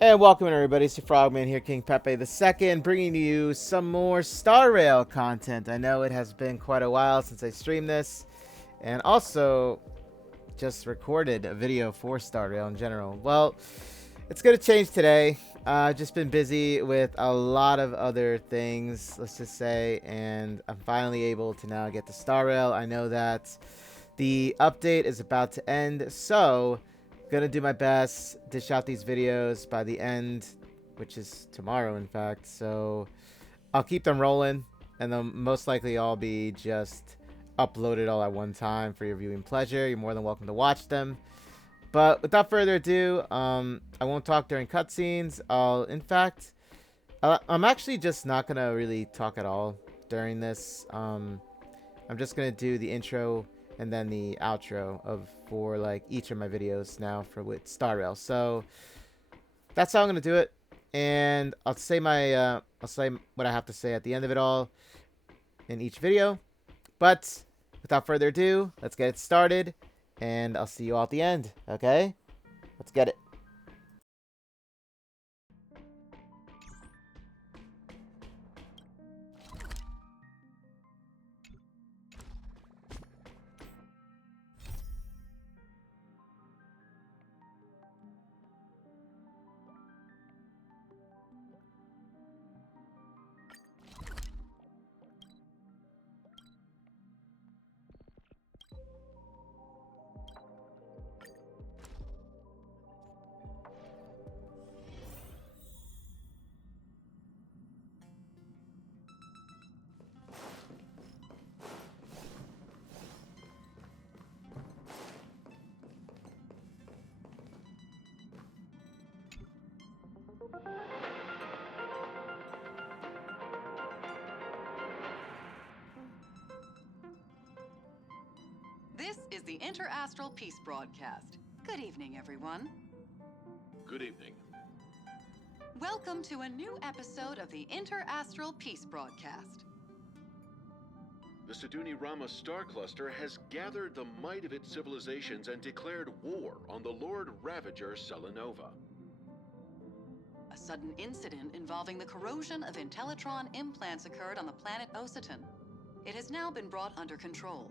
And welcome everybody, it's your Frogman here, King Pepe II, bringing you some more Star Rail content. I know it has been quite a while since I streamed this, and also just recorded a video for Star Rail in general. Well, it's going to change today. Just been busy with a lot of other things, let's just say, and I'm finally able to now get to Star Rail. I know that the update is about to end, so gonna do my best, dish out these videos by the end, which is tomorrow, in fact. So I'll keep them rolling, and they'll most likely all be just uploaded all at one time for your viewing pleasure. You're more than welcome to watch them. But without further ado, I won't talk during cutscenes. I'm actually just not gonna really talk at all during this. I'm just gonna do the intro and then the outro for like each of my videos now for with Star Rail. So that's how I'm gonna do it, and I'll say what I have to say at the end of it all in each video. But without further ado, let's get it started, and I'll see you all at the end. Okay, let's get it. This is the Interastral Peace Broadcast. Good evening, everyone. Good evening. Welcome to a new episode of the Interastral Peace Broadcast. The Siduni Rama star cluster has gathered the might of its civilizations and declared war on the Lord Ravager Selenova. A sudden incident involving the corrosion of Intellitron implants occurred on the planet Ositon. It has now been brought under control.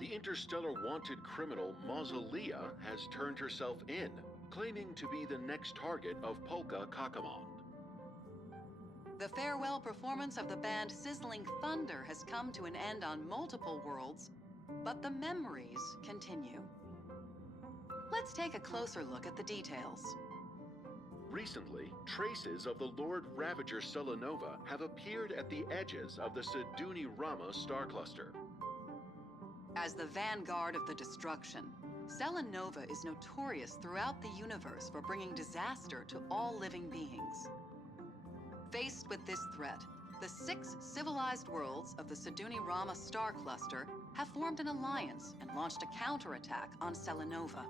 The interstellar wanted criminal Mausolea has turned herself in, claiming to be the next target of Polka Kakamon. The farewell performance of the band Sizzling Thunder has come to an end on multiple worlds, but the memories continue. Let's take a closer look at the details. Recently, traces of the Lord Ravager Selenova have appeared at the edges of the Siduni Rama star cluster. As the vanguard of the destruction, Selenova is notorious throughout the universe for bringing disaster to all living beings. Faced with this threat, the 6 civilized worlds of the Siduni Rama star cluster have formed an alliance and launched a counterattack on Selenova.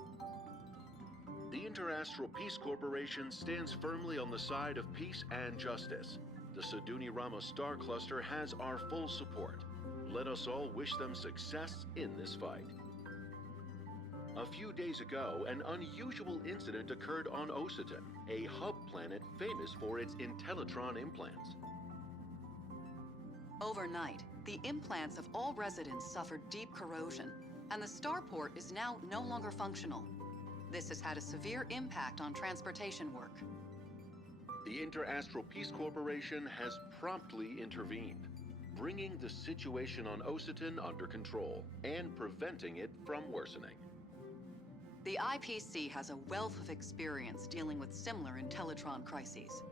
The Interastral Peace Corporation stands firmly on the side of peace and justice. The Siduni Rama star cluster has our full support. Let us all wish them success in this fight. A few days ago, an unusual incident occurred on Ositon, a hub planet famous for its Intellitron implants. Overnight, the implants of all residents suffered deep corrosion, and the starport is now no longer functional. This has had a severe impact on transportation work. The Interastral Peace Corporation has promptly intervened, bringing the situation on Ositon under control and preventing it from worsening. The IPC has a wealth of experience dealing with similar Intellitron crises.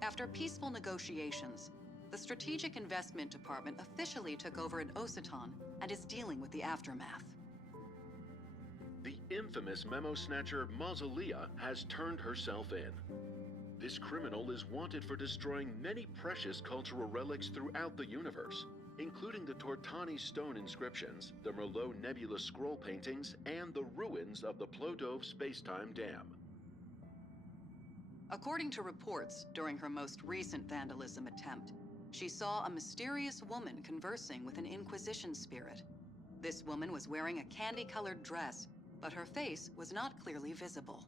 After peaceful negotiations, the Strategic Investment Department officially took over at Ositon and is dealing with the aftermath. The infamous memo snatcher Mausolea has turned herself in. This criminal is wanted for destroying many precious cultural relics throughout the universe, including the Tortani stone inscriptions, the Merlot Nebula scroll paintings, and the ruins of the Plodov Spacetime Dam. According to reports, during her most recent vandalism attempt, she saw a mysterious woman conversing with an Inquisition spirit. This woman was wearing a candy-colored dress, but her face was not clearly visible.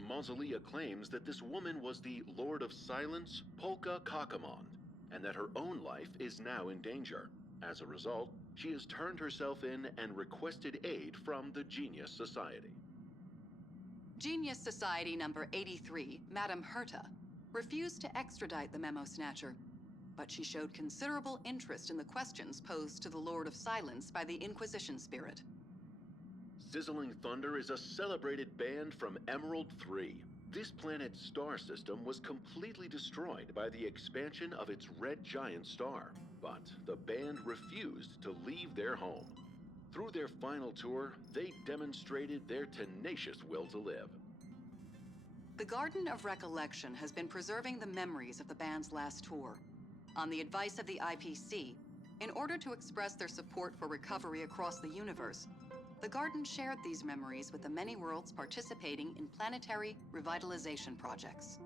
Mausolea claims that this woman was the Lord of Silence, Polka Kakamon, and that her own life is now in danger. As a result, she has turned herself in and requested aid from the Genius Society. Genius Society number 83, Madame Herta, refused to extradite the Memo Snatcher, but she showed considerable interest in the questions posed to the Lord of Silence by the Inquisition Spirit. Sizzling Thunder is a celebrated band from Emerald 3. This planet's star system was completely destroyed by the expansion of its red giant star, but the band refused to leave their home. Through their final tour, they demonstrated their tenacious will to live. The Garden of Recollection has been preserving the memories of the band's last tour. On the advice of the IPC, in order to express their support for recovery across the universe, the Garden shared these memories with the many worlds participating in planetary revitalization projects.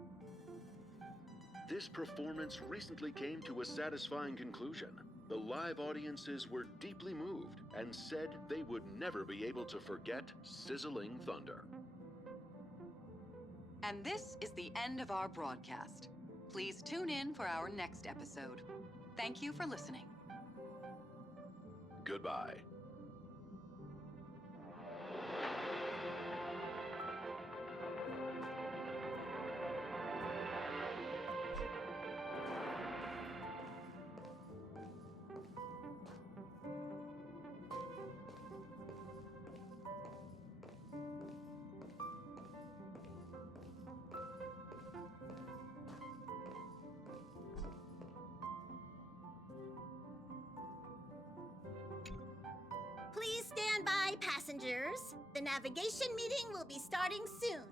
This performance recently came to a satisfying conclusion. The live audiences were deeply moved and said they would never be able to forget Sizzling Thunder. And this is the end of our broadcast. Please tune in for our next episode. Thank you for listening. Goodbye. Please stand by, passengers. The navigation meeting will be starting soon.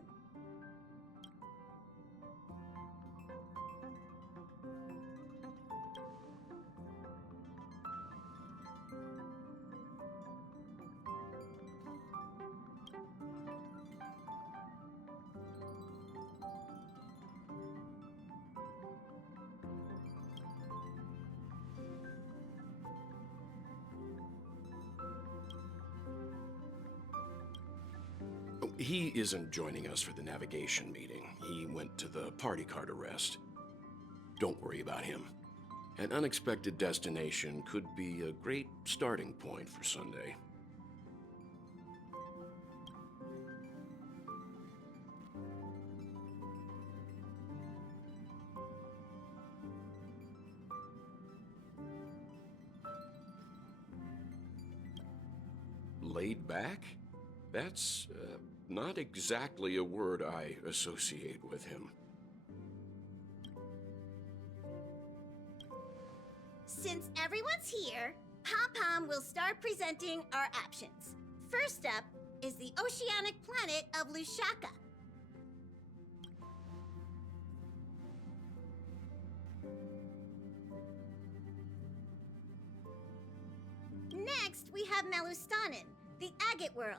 He isn't joining us for the navigation meeting. He went to the party card arrest. Don't worry about him. An unexpected destination could be a great starting point for Sunday. Laid back? That's not exactly a word I associate with him. Since everyone's here, Pom-Pom will start presenting our options. First up is the oceanic planet of Lushaka. Next, we have Melustanin, the agate world.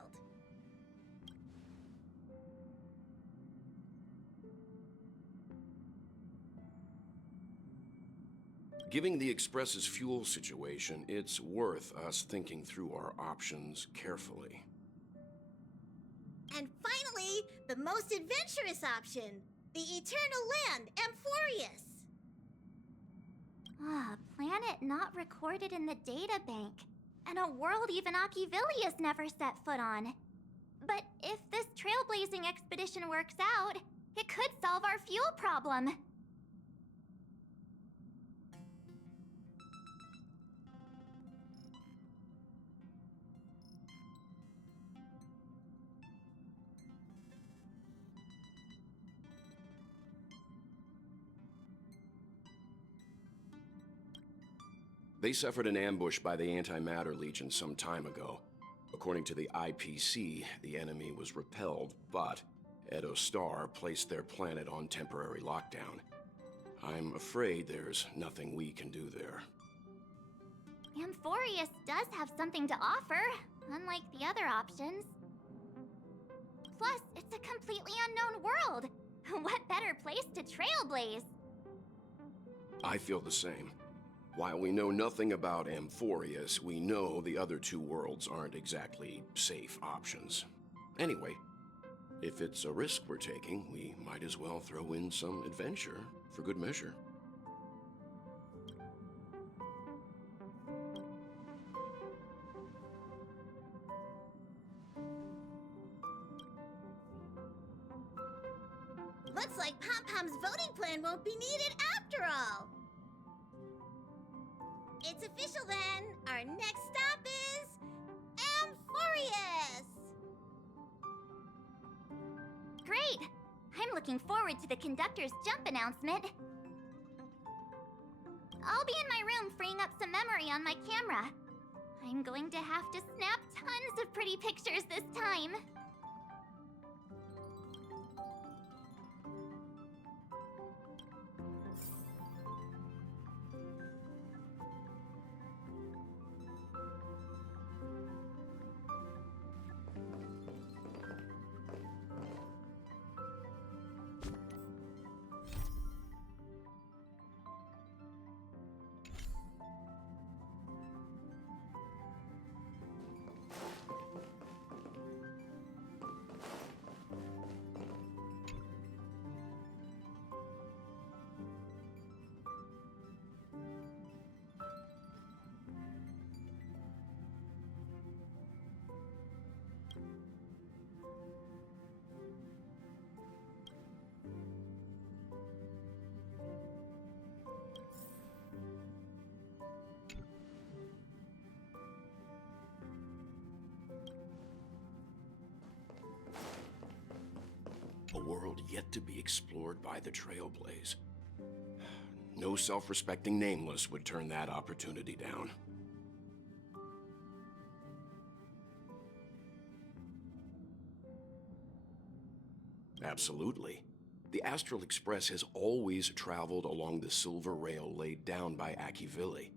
Given the Express's fuel situation, it's worth us thinking through our options carefully. And finally, the most adventurous option, the eternal land, Amphoreus. Planet not recorded in the data bank, and a world even Achivilius never set foot on. But if this trailblazing expedition works out, it could solve our fuel problem. They suffered an ambush by the Antimatter Legion some time ago. According to the IPC, the enemy was repelled, but Edo Star placed their planet on temporary lockdown. I'm afraid there's nothing we can do there. Amphoreus does have something to offer, unlike the other options. Plus, it's a completely unknown world. What better place to trailblaze? I feel the same. While we know nothing about Amphoreus, we know the other two worlds aren't exactly safe options. Anyway, If it's a risk we're taking, we might as well throw in some adventure for good measure. Looks like Pom-Pom's voting plan won't be needed after all. It's official then. Our next stop is Amphoreus. Great! I'm looking forward to the conductor's jump announcement. I'll be in my room freeing up some memory on my camera. I'm going to have to snap tons of pretty pictures this time. A world yet to be explored by the Trailblaze. No self-respecting nameless would turn that opportunity down. Absolutely. The Astral Express has always traveled along the silver rail laid down by Akivili.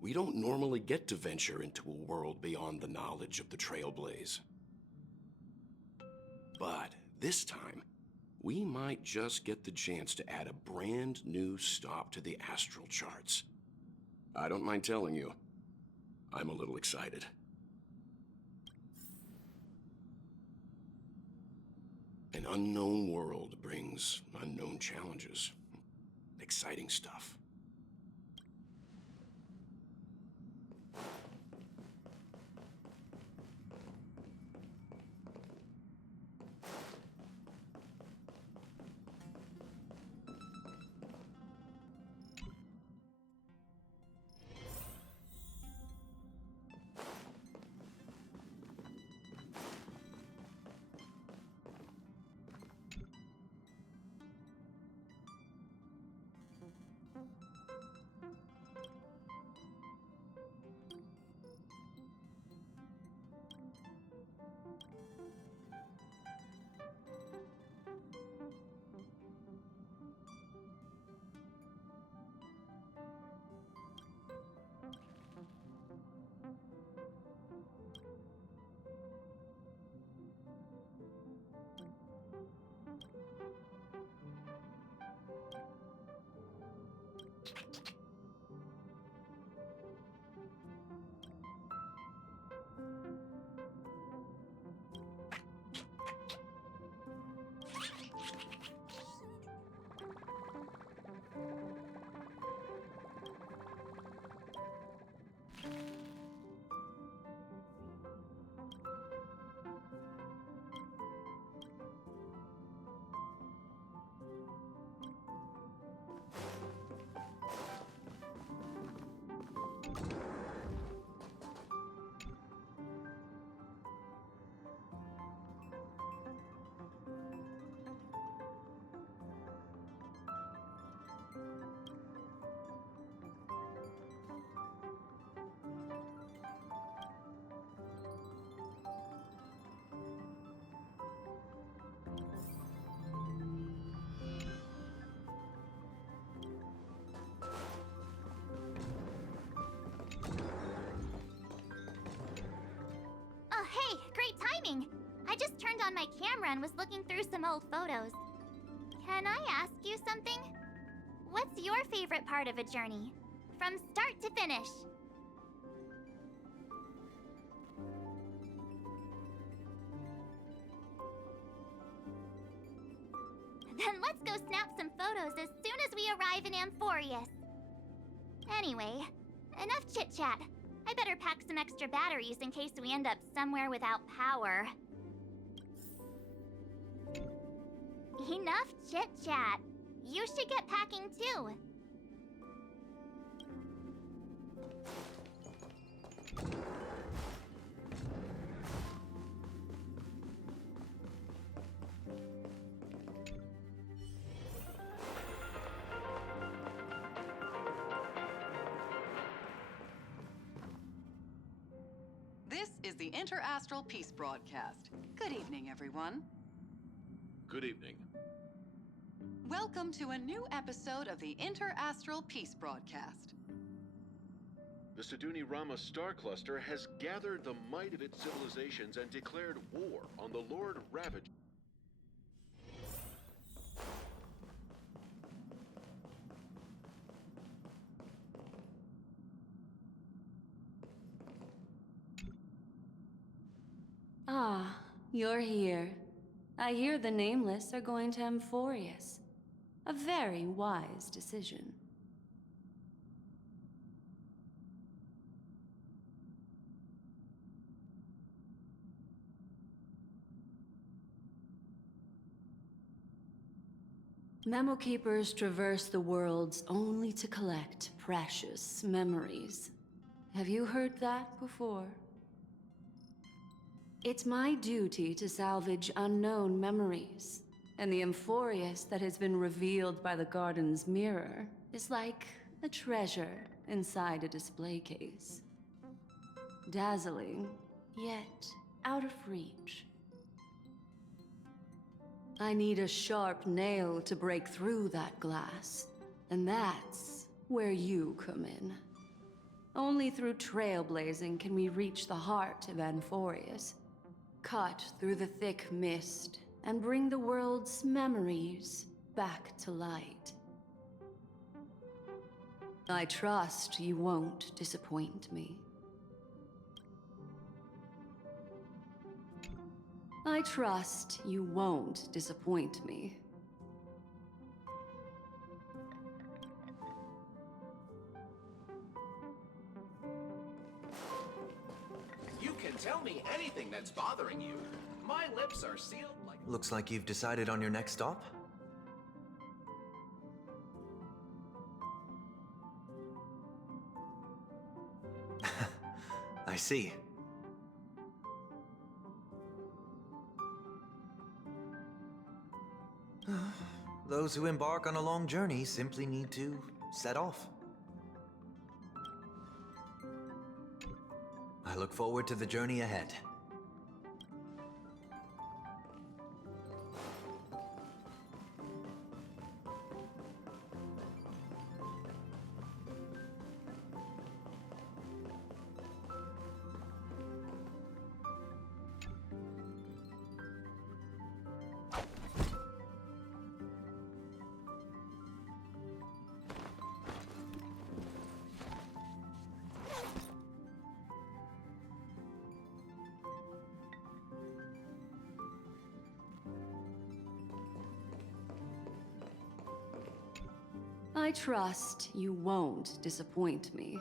We don't normally get to venture into a world beyond the knowledge of the Trailblaze. But this time, we might just get the chance to add a brand new stop to the astral charts. I don't mind telling you, I'm a little excited. An unknown world brings unknown challenges. Exciting stuff. Oh, hey, great timing! I just turned on my camera and was looking through some old photos. Can I ask you something? What's your favorite part of a journey? From start to finish? Then let's go snap some photos as soon as we arrive in Amphoreus. Anyway, enough chit-chat. I better pack some extra batteries in case we end up somewhere without power. Enough chit-chat. You should get packing too. This is the Interastral Peace Broadcast. Good evening, everyone. Good evening. Welcome to a new episode of the Interastral Peace Broadcast. The Siduni Rama star cluster has gathered the might of its civilizations and declared war on the Lord Ravage. Ah, you're here. I hear the Nameless are going to Amphoreus. A very wise decision. Memo Keepers traverse the worlds only to collect precious memories. Have you heard that before? It's my duty to salvage unknown memories, and the Amphoreus that has been revealed by the garden's mirror is like a treasure inside a display case. Dazzling, yet out of reach. I need a sharp nail to break through that glass, and that's where you come in. Only through trailblazing can we reach the heart of Amphoreus, cut through the thick mist, and bring the world's memories back to light. I trust you won't disappoint me. I trust you won't disappoint me. You can tell me anything that's bothering you. My lips are sealed like... Looks like you've decided on your next stop. I see. Those who embark on a long journey simply need to set off. I look forward to the journey ahead. I trust you won't disappoint me.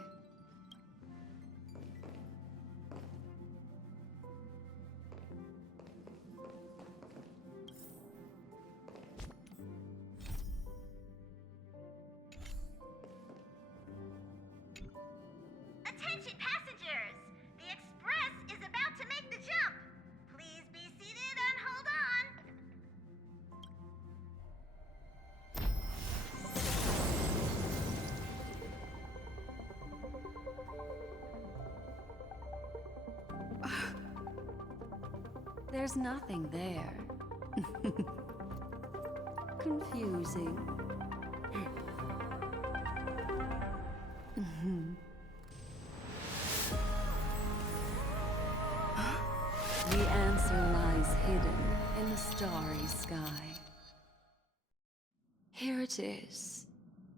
Attention passengers! The express is about to make the jump! Please be seated and hold on! There's nothing there. Confusing. The answer lies hidden in the starry sky. Here it is,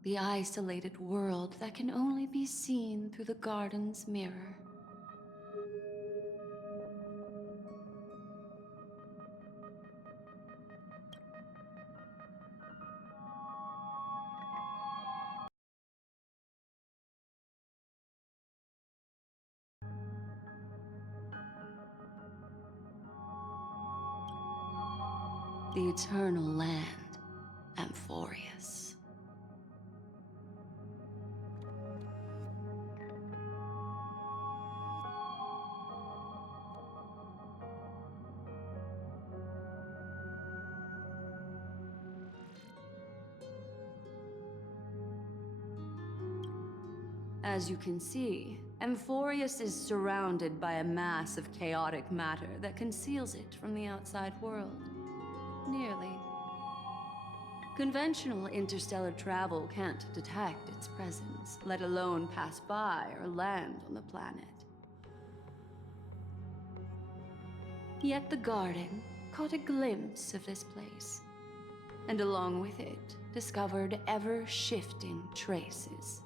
the isolated world that can only be seen through the garden's mirror. The eternal land, Amphoreus. As you can see, Amphoreus is surrounded by a mass of chaotic matter that conceals it from the outside world. Nearly. Conventional interstellar travel can't detect its presence, let alone pass by or land on the planet. Yet the Garden caught a glimpse of this place, and along with it, discovered ever-shifting traces.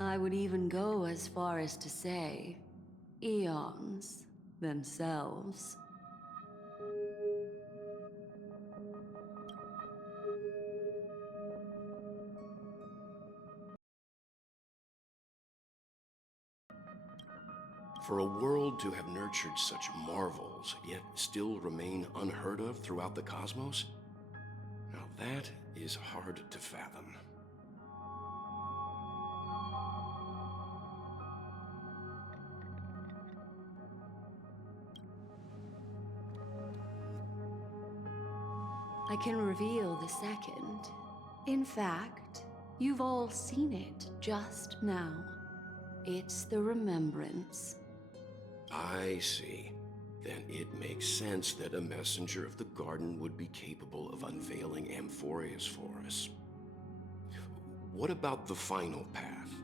I would even go as far as to say, eons themselves. For a world to have nurtured such marvels, yet still remain unheard of throughout the cosmos? Now that is hard to fathom. I can reveal the second. In fact, you've all seen it just now. It's the Remembrance. I see. Then it makes sense that a messenger of the Garden would be capable of unveiling Amphoreus for us. What about the final path?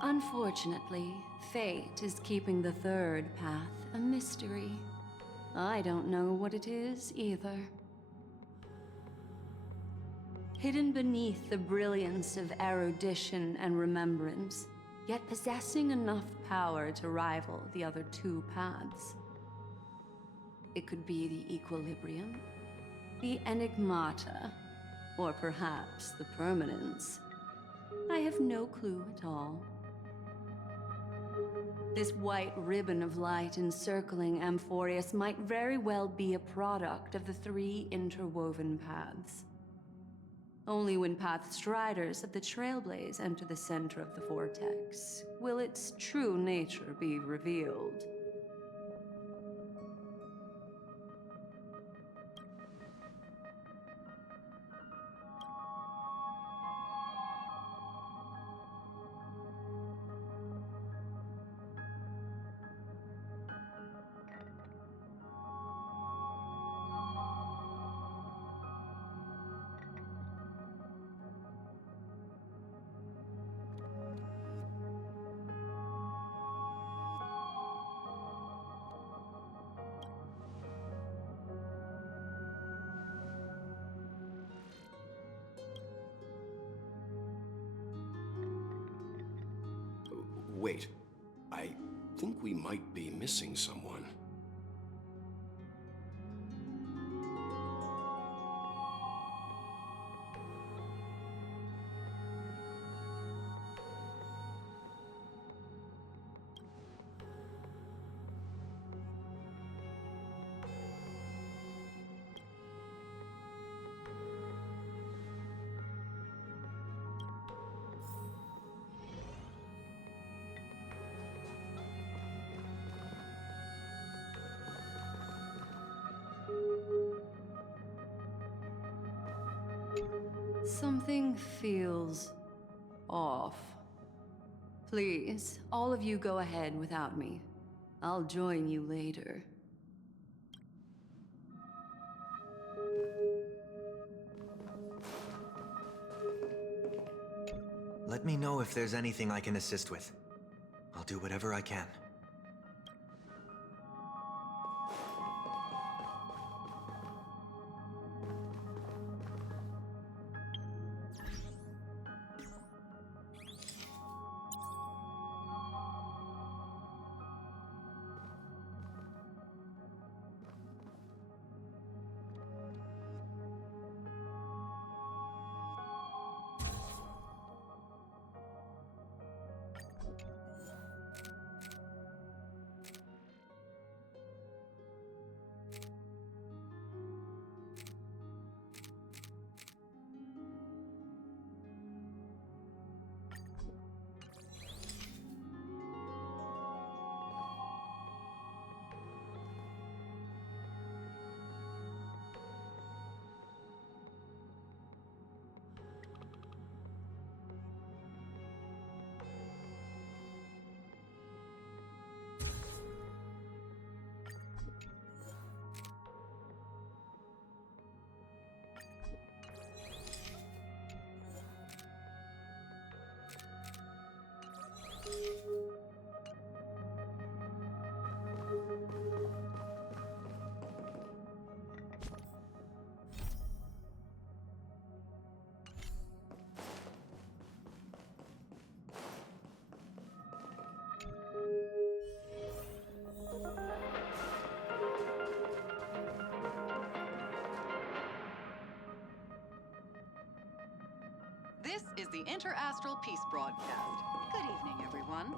Unfortunately, fate is keeping the third path a mystery. I don't know what it is either. Hidden beneath the brilliance of erudition and remembrance, yet possessing enough power to rival the other two paths. It could be the Equilibrium, the Enigmata, or perhaps the Permanence. I have no clue at all. This white ribbon of light encircling Amphoreus might very well be a product of the three interwoven paths. Only when Path Striders of the Trailblaze enter the center of the vortex will its true nature be revealed. Wait, I think we might be missing someone. Something feels off. Please, all of you go ahead without me. I'll join you later. Let me know if there's anything I can assist with. I'll do whatever I can. the Interastral Peace Broadcast. Good evening, everyone.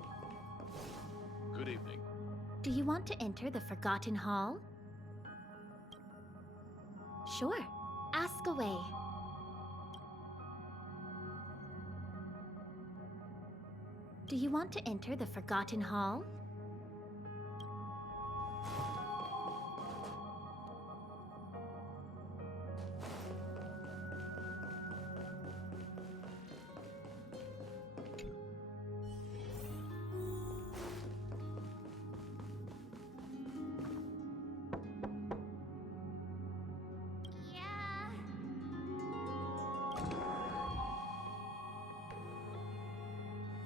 Good evening. Do you want to enter the Forgotten Hall? Sure. Ask away. Do you want to enter the Forgotten Hall?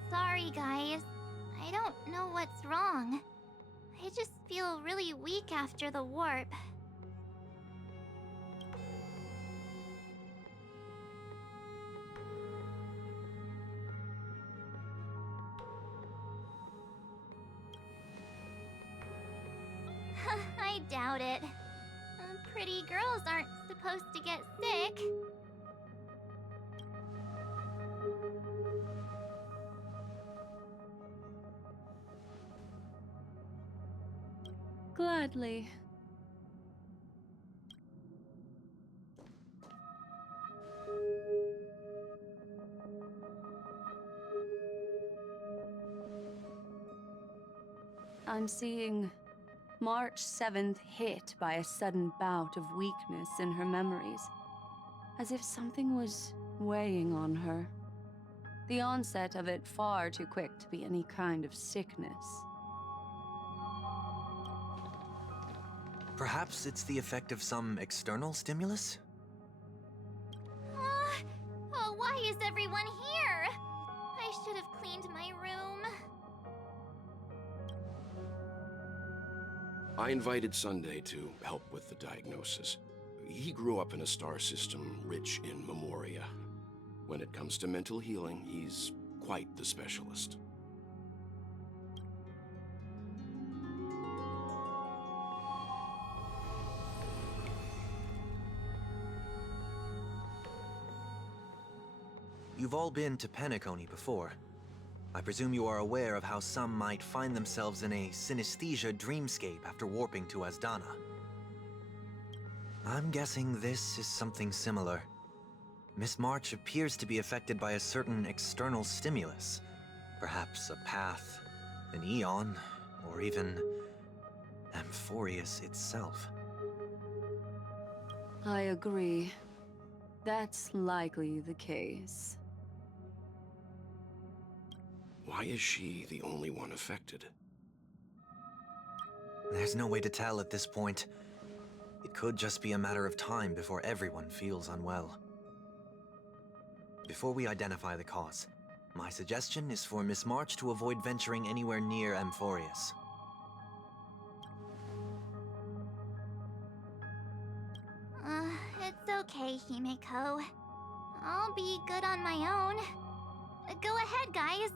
Sorry, guys. I don't know what's wrong. I just feel really weak after the warp. I doubt it. Pretty girls aren't supposed to get sick. Gladly. I'm seeing March 7th hit by a sudden bout of weakness in her memories, as if something was weighing on her. The onset of it far too quick to be any kind of sickness. Perhaps it's the effect of some external stimulus? Oh, why is everyone here? I should have cleaned my room. I invited Sunday to help with the diagnosis. He grew up in a star system rich in memoria. When it comes to mental healing, he's quite the specialist. You've all been to Penacony before. I presume you are aware of how some might find themselves in a synesthesia dreamscape after warping to Asdana. I'm guessing this is something similar. Miss March appears to be affected by a certain external stimulus. Perhaps a path, an eon, or even Amphoreus itself. I agree. That's likely the case. Why is she the only one affected? There's no way to tell at this point. It could just be a matter of time before everyone feels unwell. Before we identify the cause, my suggestion is for Miss March to avoid venturing anywhere near Amphoreus. It's okay, Himeko. I'll be good on my own. Go ahead, guys.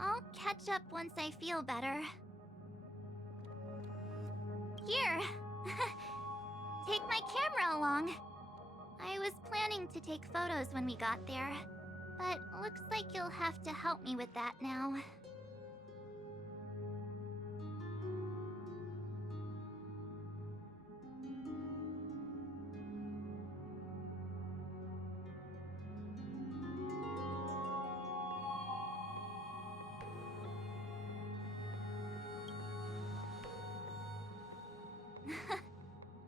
I'll catch up once I feel better. Here. Take my camera along. I was planning to take photos when we got there, but looks like you'll have to help me with that now.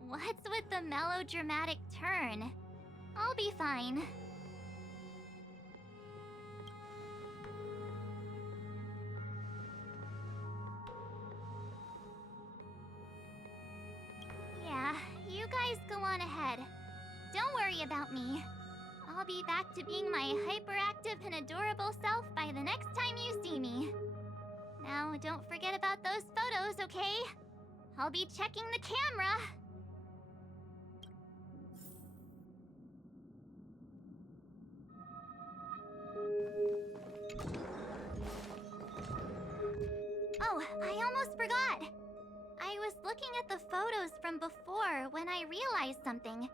What's with the melodramatic turn? I'll be fine. Yeah, you guys go on ahead. Don't worry about me. I'll be back to being my hyperactive and adorable self by the next time you see me. Now, don't forget about those photos, okay? I'll be checking the camera. Oh, I almost forgot. I was looking at the photos from before when I realized something.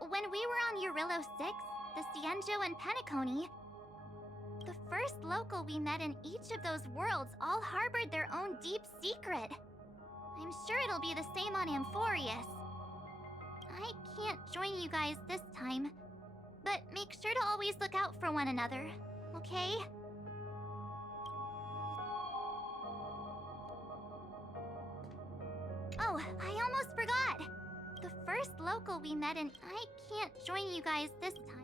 When we were on Eurillo 6, the Cienjo and Penacony, The first local we met in each of those worlds all harbored their own deep secret. I'm sure it'll be the same on Amphoreus. I can't join you guys this time, but make sure to always look out for one another, okay? Oh, I almost forgot! The first local we met in... I can't join you guys this time.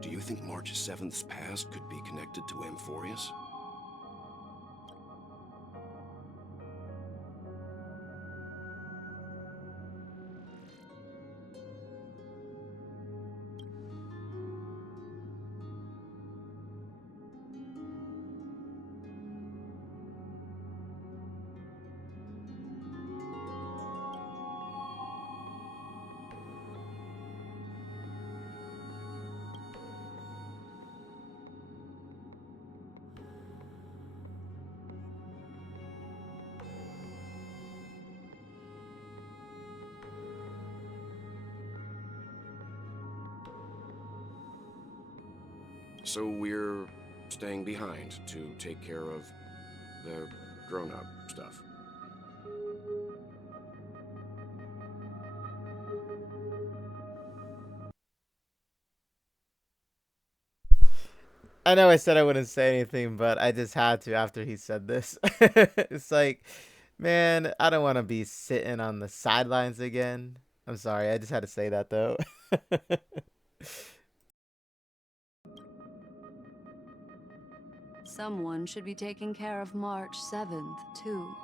Do you think March 7th's past could be connected to Amphoreus? So we're staying behind to take care of the grown-up stuff. I know I said I wouldn't say anything, but I just had to after he said this. It's like, man, I don't want to be sitting on the sidelines again. I'm sorry, I just had to say that though. Someone should be taking care of March 7th, too.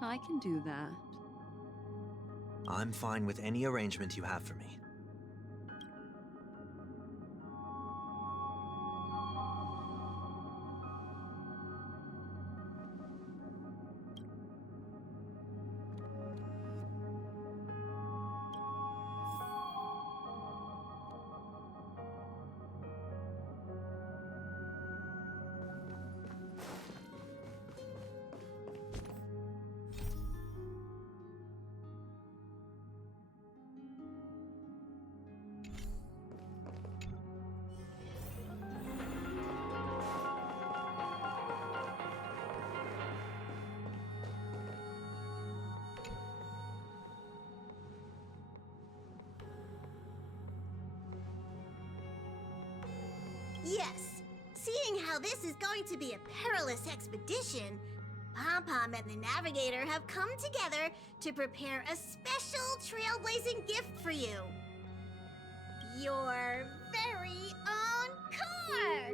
I can do that. I'm fine with any arrangement you have for me. Yes, seeing how this is going to be a perilous expedition, Pom-Pom and the Navigator have come together to prepare a special trailblazing gift for you. Your very own car!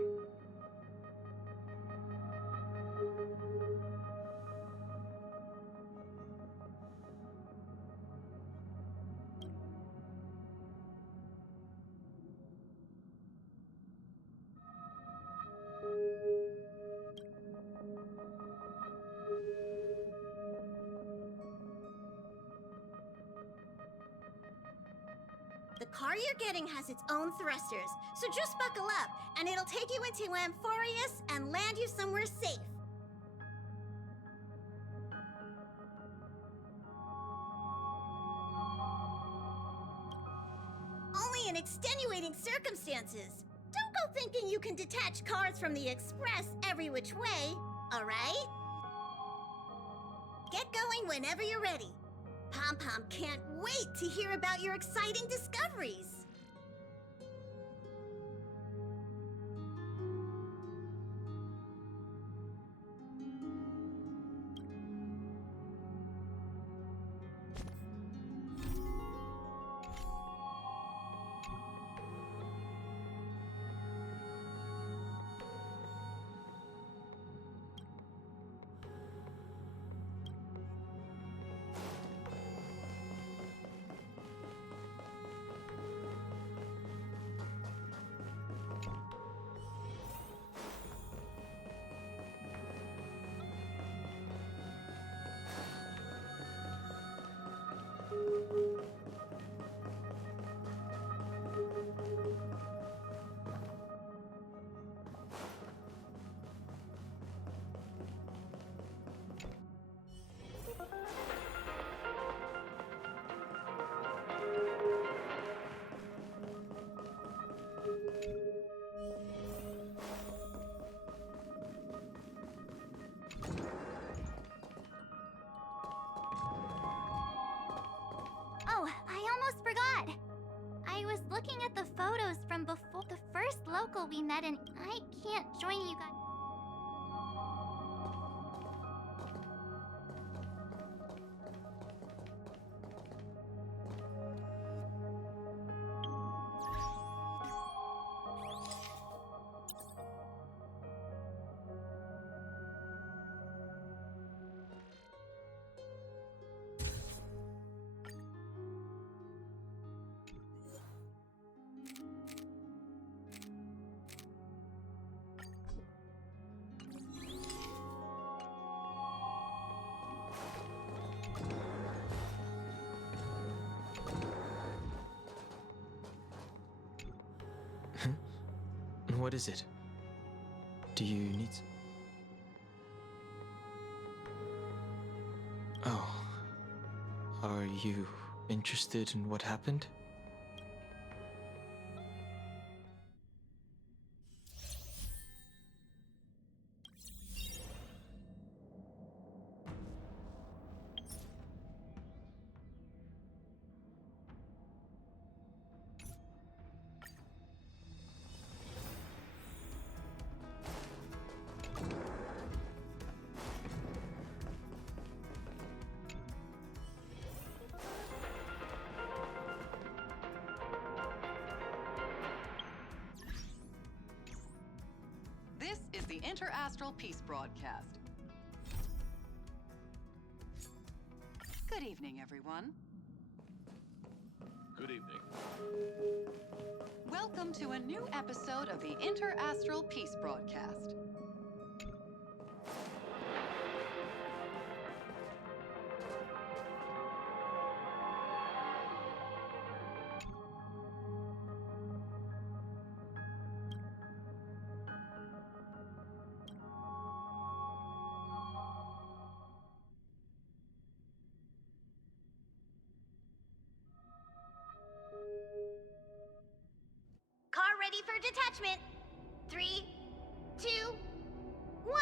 The car you're getting has its own thrusters, so just buckle up, and it'll take you into Amphoreus and land you somewhere safe. in extenuating circumstances. Don't go thinking you can detach cars from the express every which way, alright? Get going whenever you're ready. Pom-Pom can't wait to hear about your exciting discoveries. Oh, I almost forgot. I was looking at the photos from before the first local we met, and I can't join you guys. What is it? Do you need... Oh. Are you interested in what happened? This is the Interastral Peace Broadcast. Good evening, everyone. Good evening. Welcome to a new episode of the Interastral Peace Broadcast. Car ready for detachment. 3, 2, 1.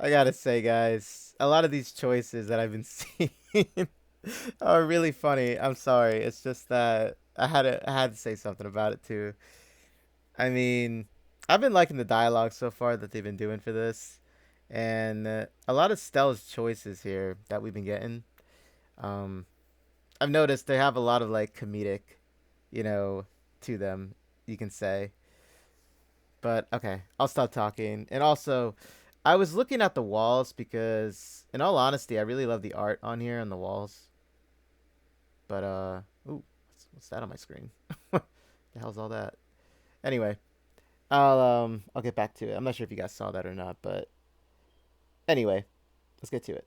I gotta say, guys, a lot of these choices that I've been seeing are really funny. I'm sorry. It's just that I had to say something about it too. I mean, I've been liking the dialogue so far that they've been doing for this, and a lot of Stella's choices here that we've been getting. Um, I've noticed they have a lot of like comedic, you know, to them. You can say. But okay, I'll stop talking. And also, I was looking at the walls because, in all honesty, I really love the art on here on the walls. But ooh, what's that on my screen? The hell's all that? Anyway, I'll get back to it. I'm not sure if you guys saw that or not, but anyway, let's get to it.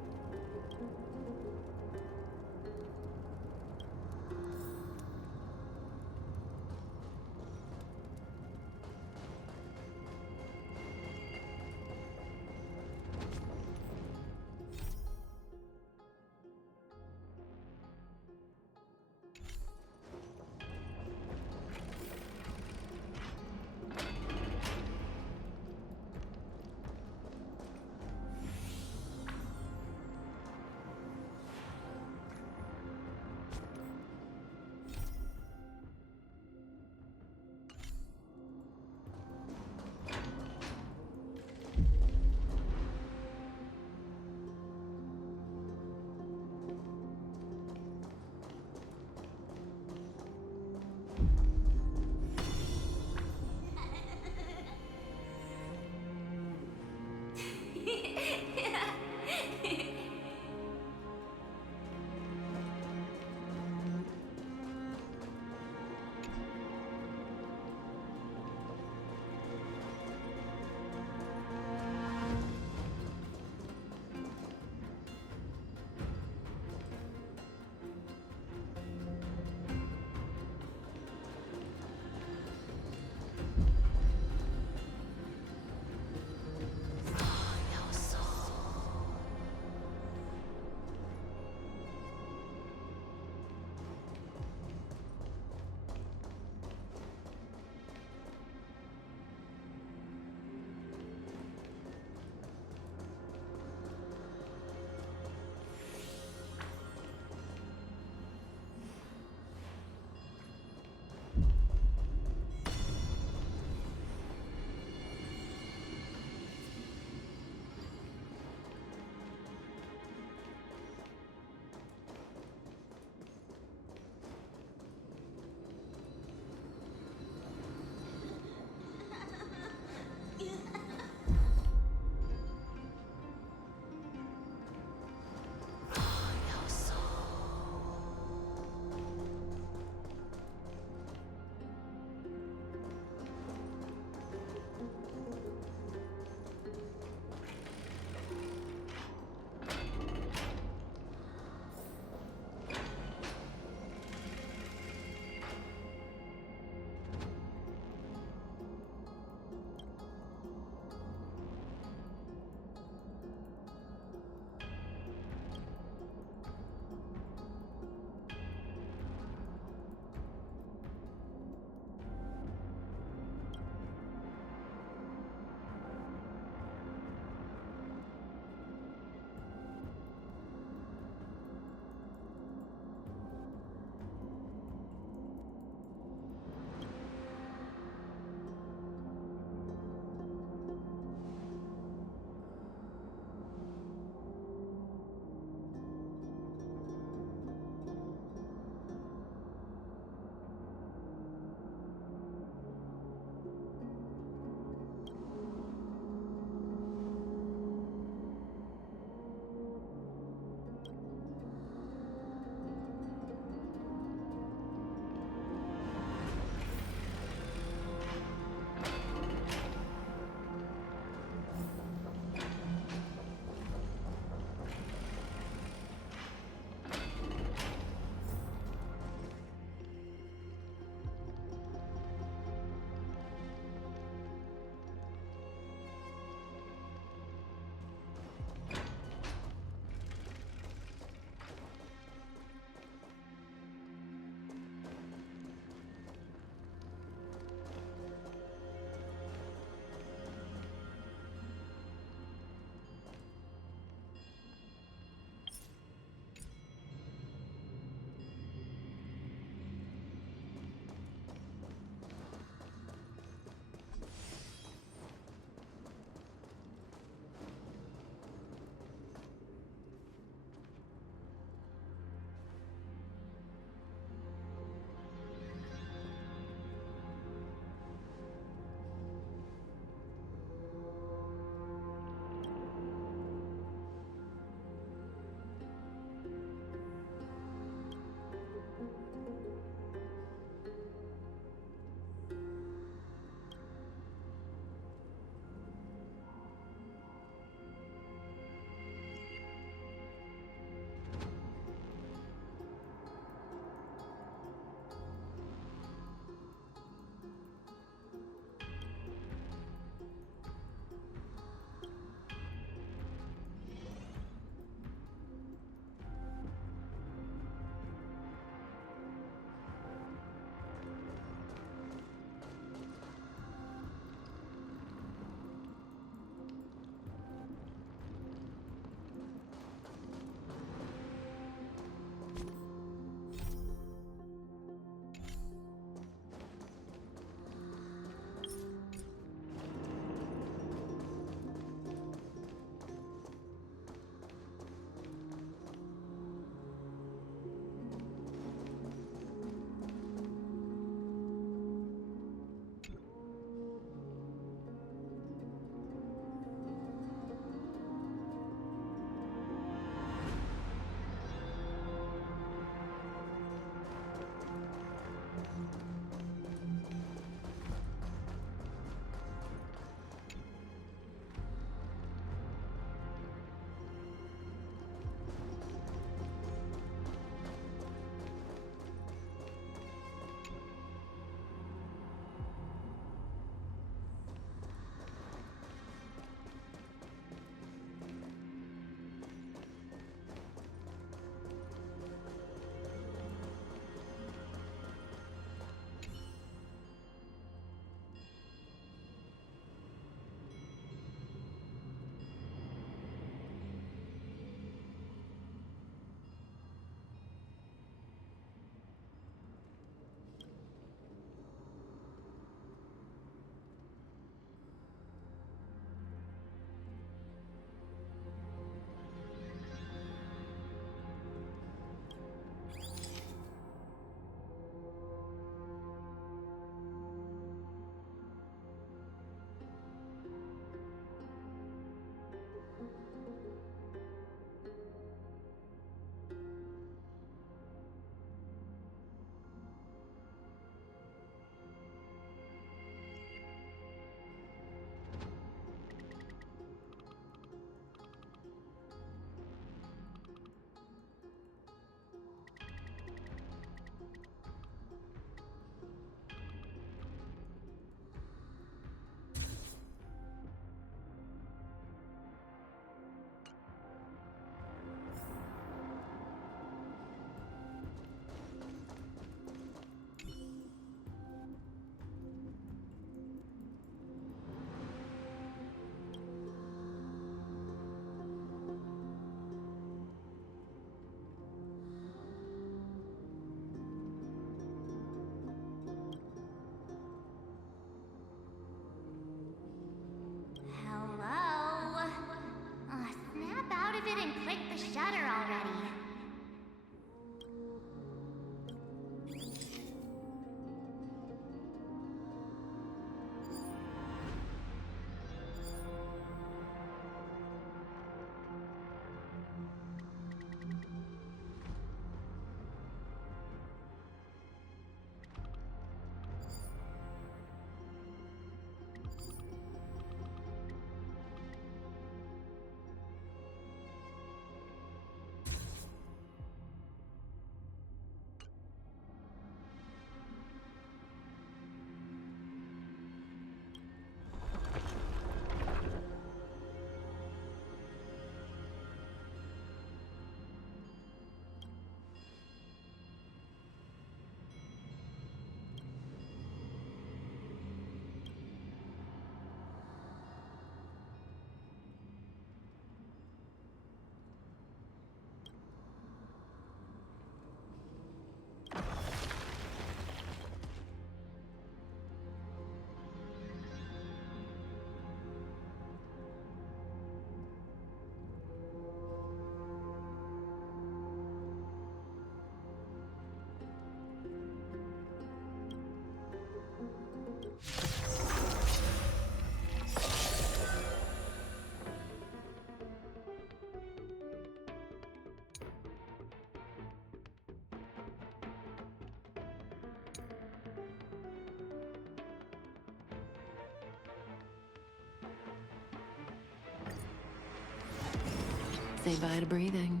say bye to breathing.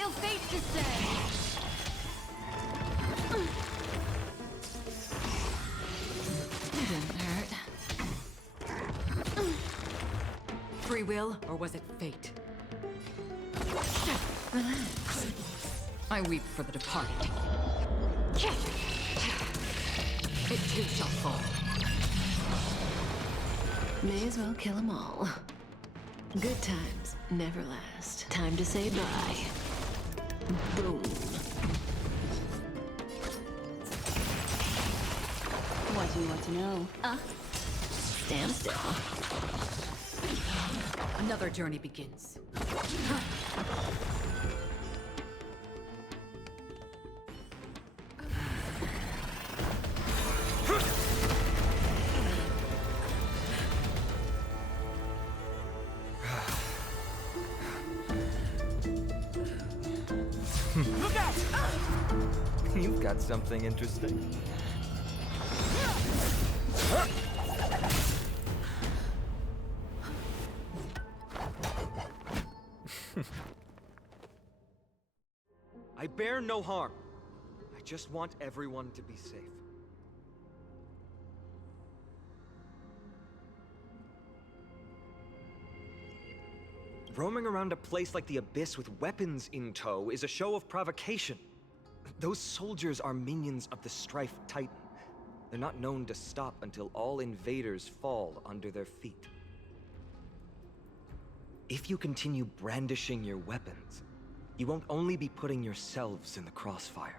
Ill fate to say. Didn't hurt. Free will, or was it fate? Relax. I weep for the departed. It too shall fall. May as well kill them all. Good times never last. Time to say bye. Boom. What do you want to know? Stand still. Another journey begins. Look out! You've got something interesting. I bear no harm. I just want everyone to be safe. Roaming around a place like the Abyss with weapons in tow is a show of provocation. Those soldiers are minions of the Strife Titan. They're not known to stop until all invaders fall under their feet. If you continue brandishing your weapons, you won't only be putting yourselves in the crossfire.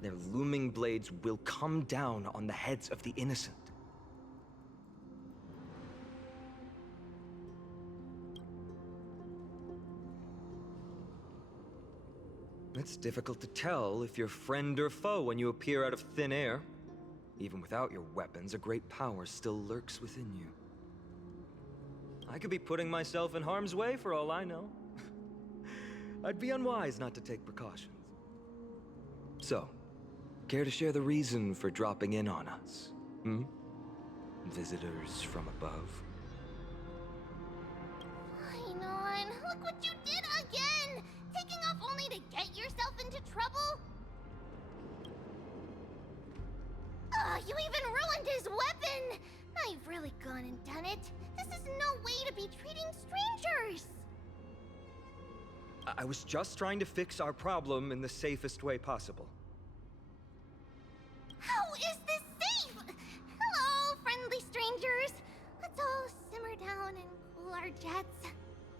Their looming blades will come down on the heads of the innocent. It's difficult to tell if you're friend or foe when you appear out of thin air. Even without your weapons, a great power still lurks within you. I could be putting myself in harm's way for all I know. I'd be unwise not to take precautions. So, care to share the reason for dropping in on us? Visitors from above? Fine on. Look what you did again! Taking off only to get yourself into trouble? Ugh, you even ruined his weapon! Now you've really gone and done it. This is no way to be treating strangers! I was just trying to fix our problem in the safest way possible. How is this safe? Hello, friendly strangers. Let's all simmer down and cool our jets.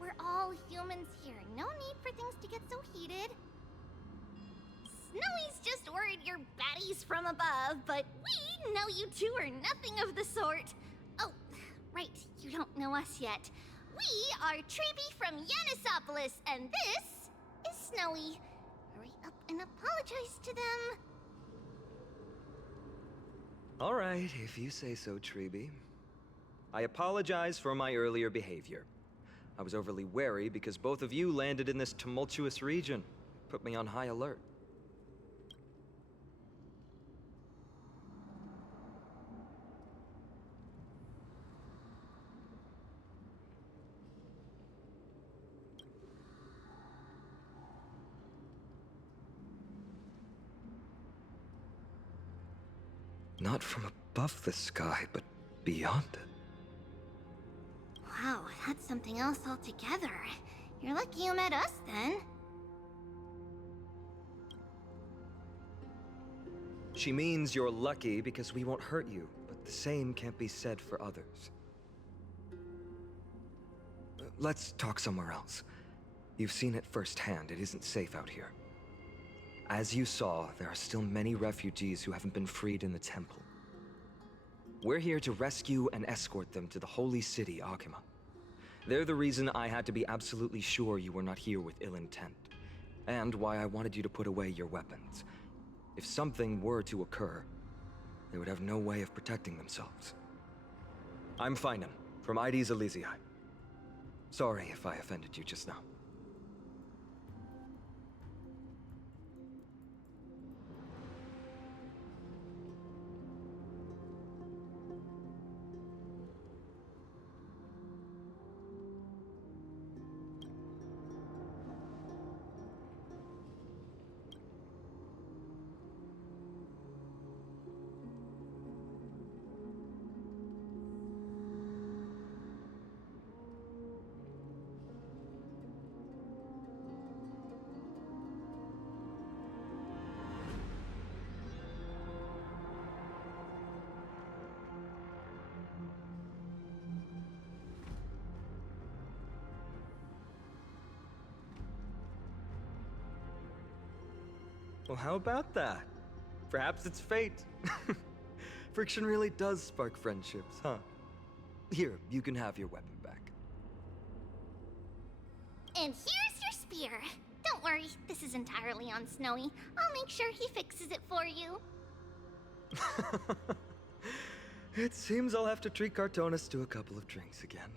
We're all humans here. No need for things to get so heated. Snowy's just worried you're baddies from above, but we know you two are nothing of the sort. Oh, right, you don't know us yet. We are Treeby from Yanisopolis, and this is Snowy. Hurry up and apologize to them. All right, if you say so, Treeby. I apologize for my earlier behavior. I was overly wary because both of you landed in this tumultuous region. Put me on high alert. Not from above the sky, but beyond it. Wow, that's something else altogether. You're lucky you met us, then. She means you're lucky because we won't hurt you, but the same can't be said for others. Let's talk somewhere else. You've seen it firsthand. It isn't safe out here. As you saw, there are still many refugees who haven't been freed in the temple. We're here to rescue and escort them to the holy city, Akima. They're the reason I had to be absolutely sure you were not here with ill intent, and why I wanted you to put away your weapons. If something were to occur, they would have no way of protecting themselves. I'm Finan, from ID's Elysiae. Sorry if I offended you just now. Well, how about that? Perhaps it's fate. Friction really does spark friendships, huh? Here, you can have your weapon back. And here's your spear. Don't worry, this is entirely on Snowy. I'll make sure he fixes it for you. It seems I'll have to treat Cartonis to a couple of drinks again.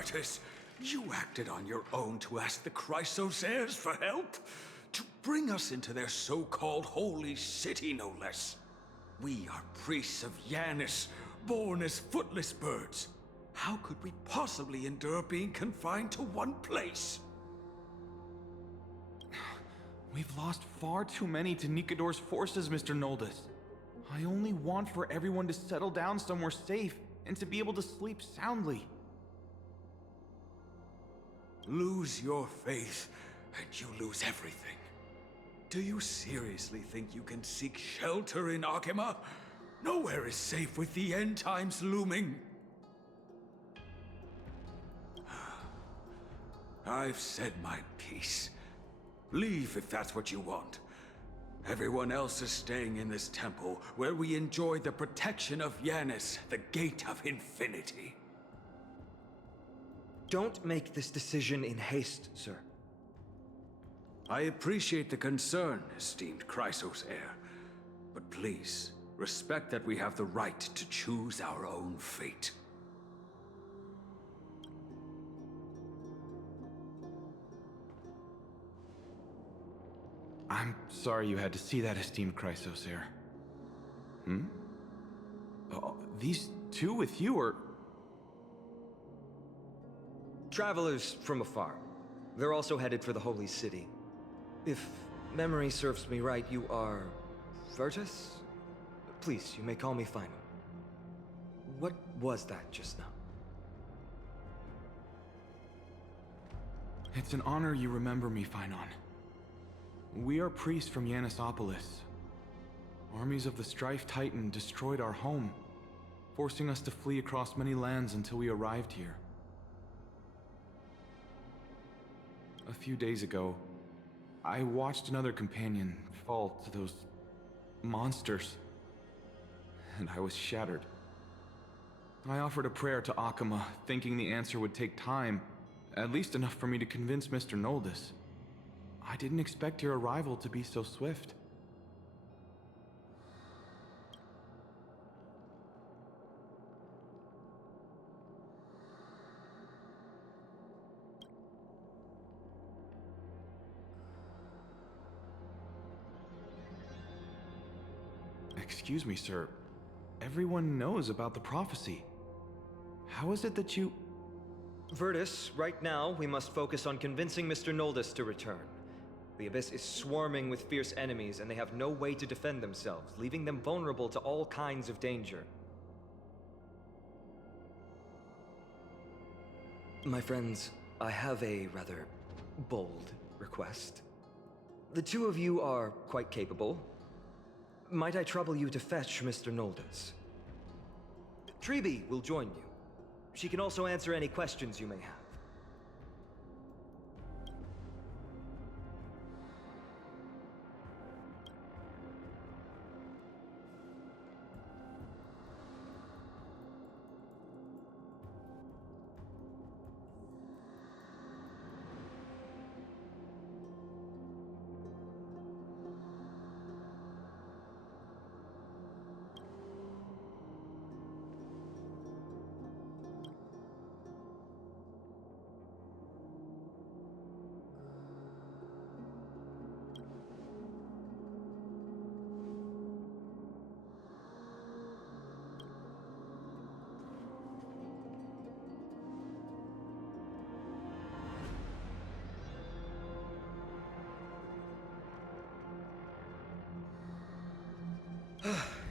Virtus, you acted on your own to ask the Chrysos heirs for help? To bring us into their so-called holy city, no less. We are priests of Yanis, born as footless birds. How could we possibly endure being confined to one place? We've lost far too many to Nikador's forces, Mr. Noldus. I only want for everyone to settle down somewhere safe and to be able to sleep soundly. Lose your faith, and you lose everything. Do you seriously think you can seek shelter in Akima? Nowhere is safe with the end times looming. I've said my piece. Leave if that's what you want. Everyone else is staying in this temple, where we enjoy the protection of Yanis, the Gate of Infinity. Don't make this decision in haste, sir. I appreciate the concern, esteemed Chrysos heir. But please, respect that we have the right to choose our own fate. I'm sorry you had to see that, esteemed Chrysos heir. These two with you are... Travelers from afar. They're also headed for the Holy City. If memory serves me right, you are... Virtus? Please, you may call me Final. What was that just now? It's an honor you remember me, Finon. We are priests from Yanisopolis. Armies of the Strife Titan destroyed our home, forcing us to flee across many lands until we arrived here. A few days ago, I watched another companion fall to those monsters, and I was shattered. I offered a prayer to Akima, thinking the answer would take time, at least enough for me to convince Mr. Noldus. I didn't expect your arrival to be so swift. Excuse me, sir. Everyone knows about the prophecy. How is it that you... Virtus, right now, we must focus on convincing Mr. Noldus to return. The Abyss is swarming with fierce enemies, and they have no way to defend themselves, leaving them vulnerable to all kinds of danger. My friends, I have a rather bold request. The two of you are quite capable. Might I trouble you to fetch Mr. Noldus? Treeby will join you. She can also answer any questions you may have.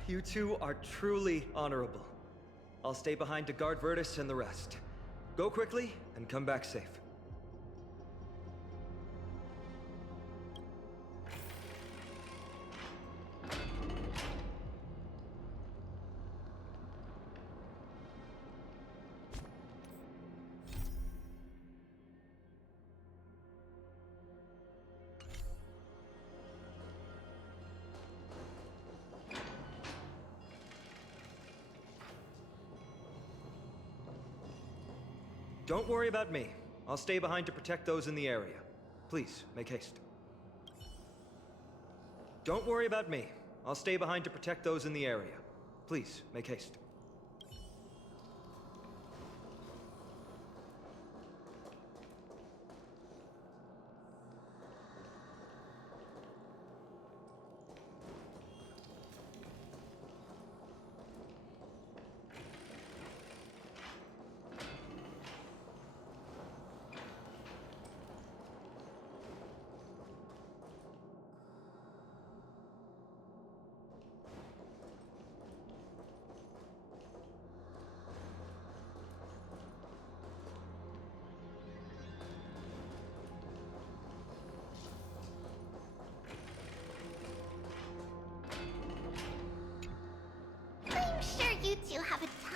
You two are truly honorable. I'll stay behind to guard Virtus and the rest. Go quickly and come back safe. Don't worry about me. I'll stay behind to protect those in the area. Please, make haste. Don't worry about me. I'll stay behind to protect those in the area. Please, make haste.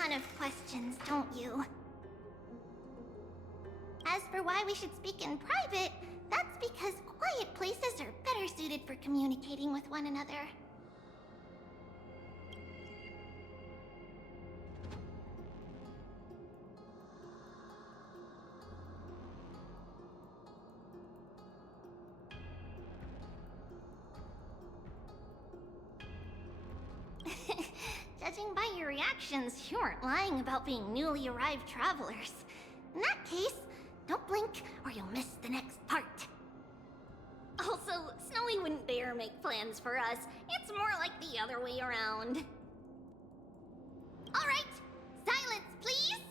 ton of questions, don't you? As for why we should speak in private, that's because quiet places are better suited for communicating with one another. Judging by your reactions, you aren't lying about being newly arrived travelers. In that case, don't blink or you'll miss the next part. Also, Snowy wouldn't dare make plans for us. It's more like the other way around. Alright, silence please!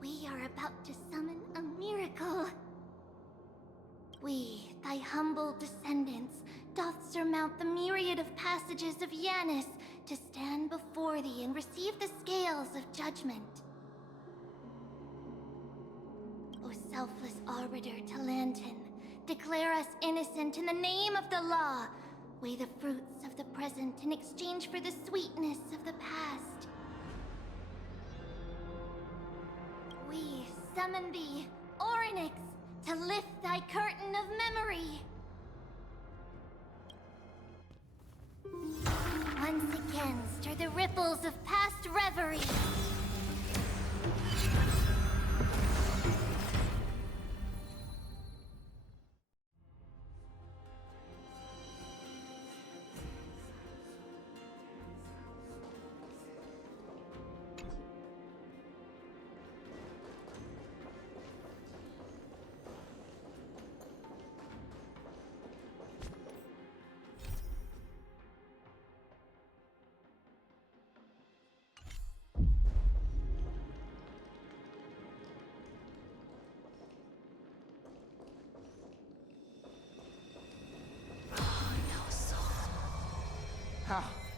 We are about to summon a miracle. We, thy humble descendants, doth surmount the myriad of passages of Yanis to stand before thee and receive the scales of judgment. O selfless arbiter Talantin, declare us innocent in the name of the law. Weigh the fruits of the present in exchange for the sweetness of the past. We summon thee, Orynyx, to lift thy curtain of memory. Once again, stir the ripples of past reverie.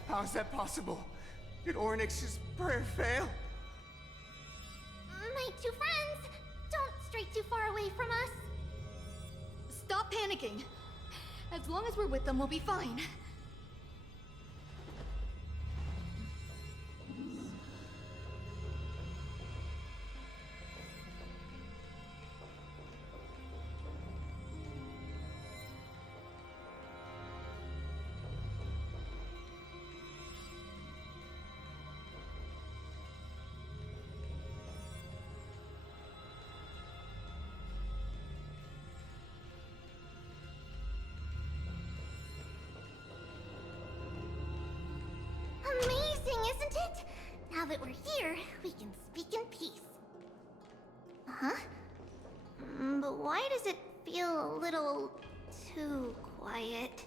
How is that possible? Did Orynyx's prayer fail? My two friends, don't stray too far away from us. Stop panicking. As long as we're with them, we'll be fine. Amazing, isn't it? Now that we're here, we can speak in peace. Huh? But why does it feel a little too quiet?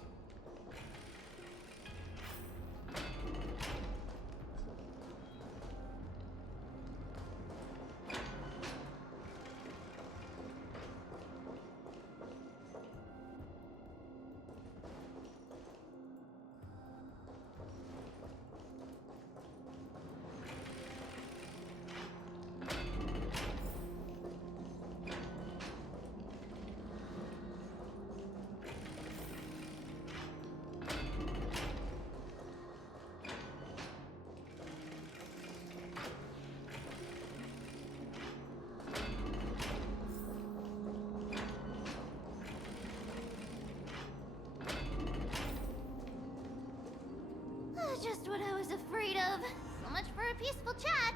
Just what I was afraid of. So much for a peaceful chat.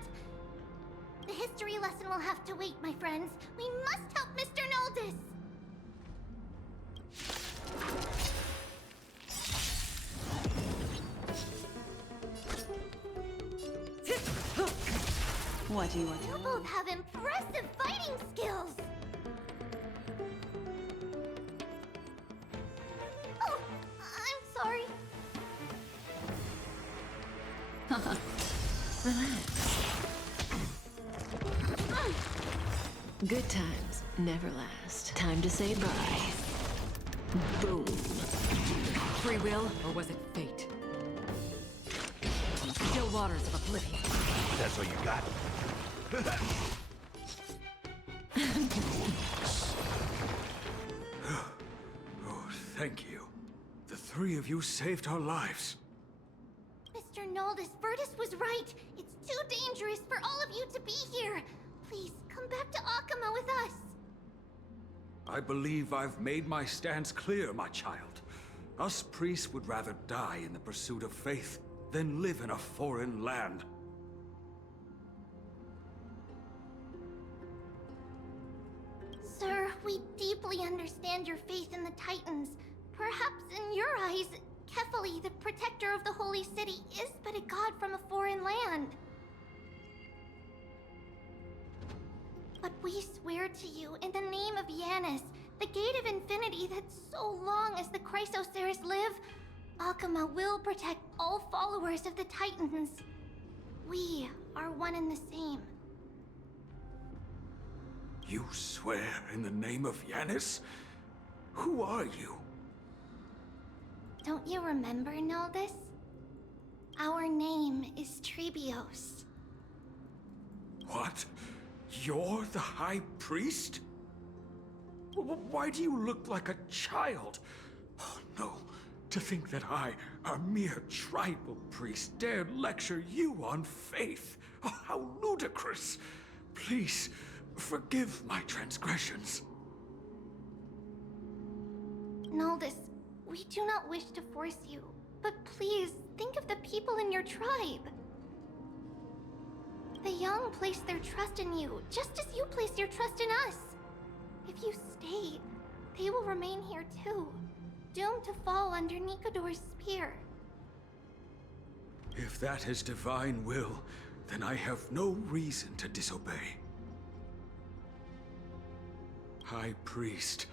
The history lesson will have to wait, my friends. We must help Mr. Noldus. What do you want to You know? both have impressive fighting skills. Oh, I'm sorry. Relax. Good times never last. Time to say bye. Boom. Free will, or was it fate? On the still waters of oblivion. That's all you got? Oh, thank you. The three of you saved our lives. Mr. Master Noldus, Virtus was right. It's too dangerous for all of you to be here. Please, come back to Akama with us. I believe I've made my stance clear, my child. Us priests would rather die in the pursuit of faith than live in a foreign land. Sir, we deeply understand your faith in the Titans. Perhaps in your eyes, Kefali, the protector of the Holy City, is but a god from a foreign land. But we swear to you, in the name of Yanis, the Gate of Infinity, that so long as the Chrysoceres live, Akama will protect all followers of the Titans. We are one and the same. You swear in the name of Yanis? Who are you? Don't you remember, Noldus? Our name is Trebios. What? You're the High Priest? Why do you look like a child? Oh, no. To think that I, a mere tribal priest, dared lecture you on faith. Oh, how ludicrous. Please, forgive my transgressions. Noldus, we do not wish to force you, but please think of the people in your tribe. The young place their trust in you, just as you place your trust in us. If you stay, they will remain here too, doomed to fall under Nikador's spear. If that is divine will, then I have no reason to disobey. High Priest,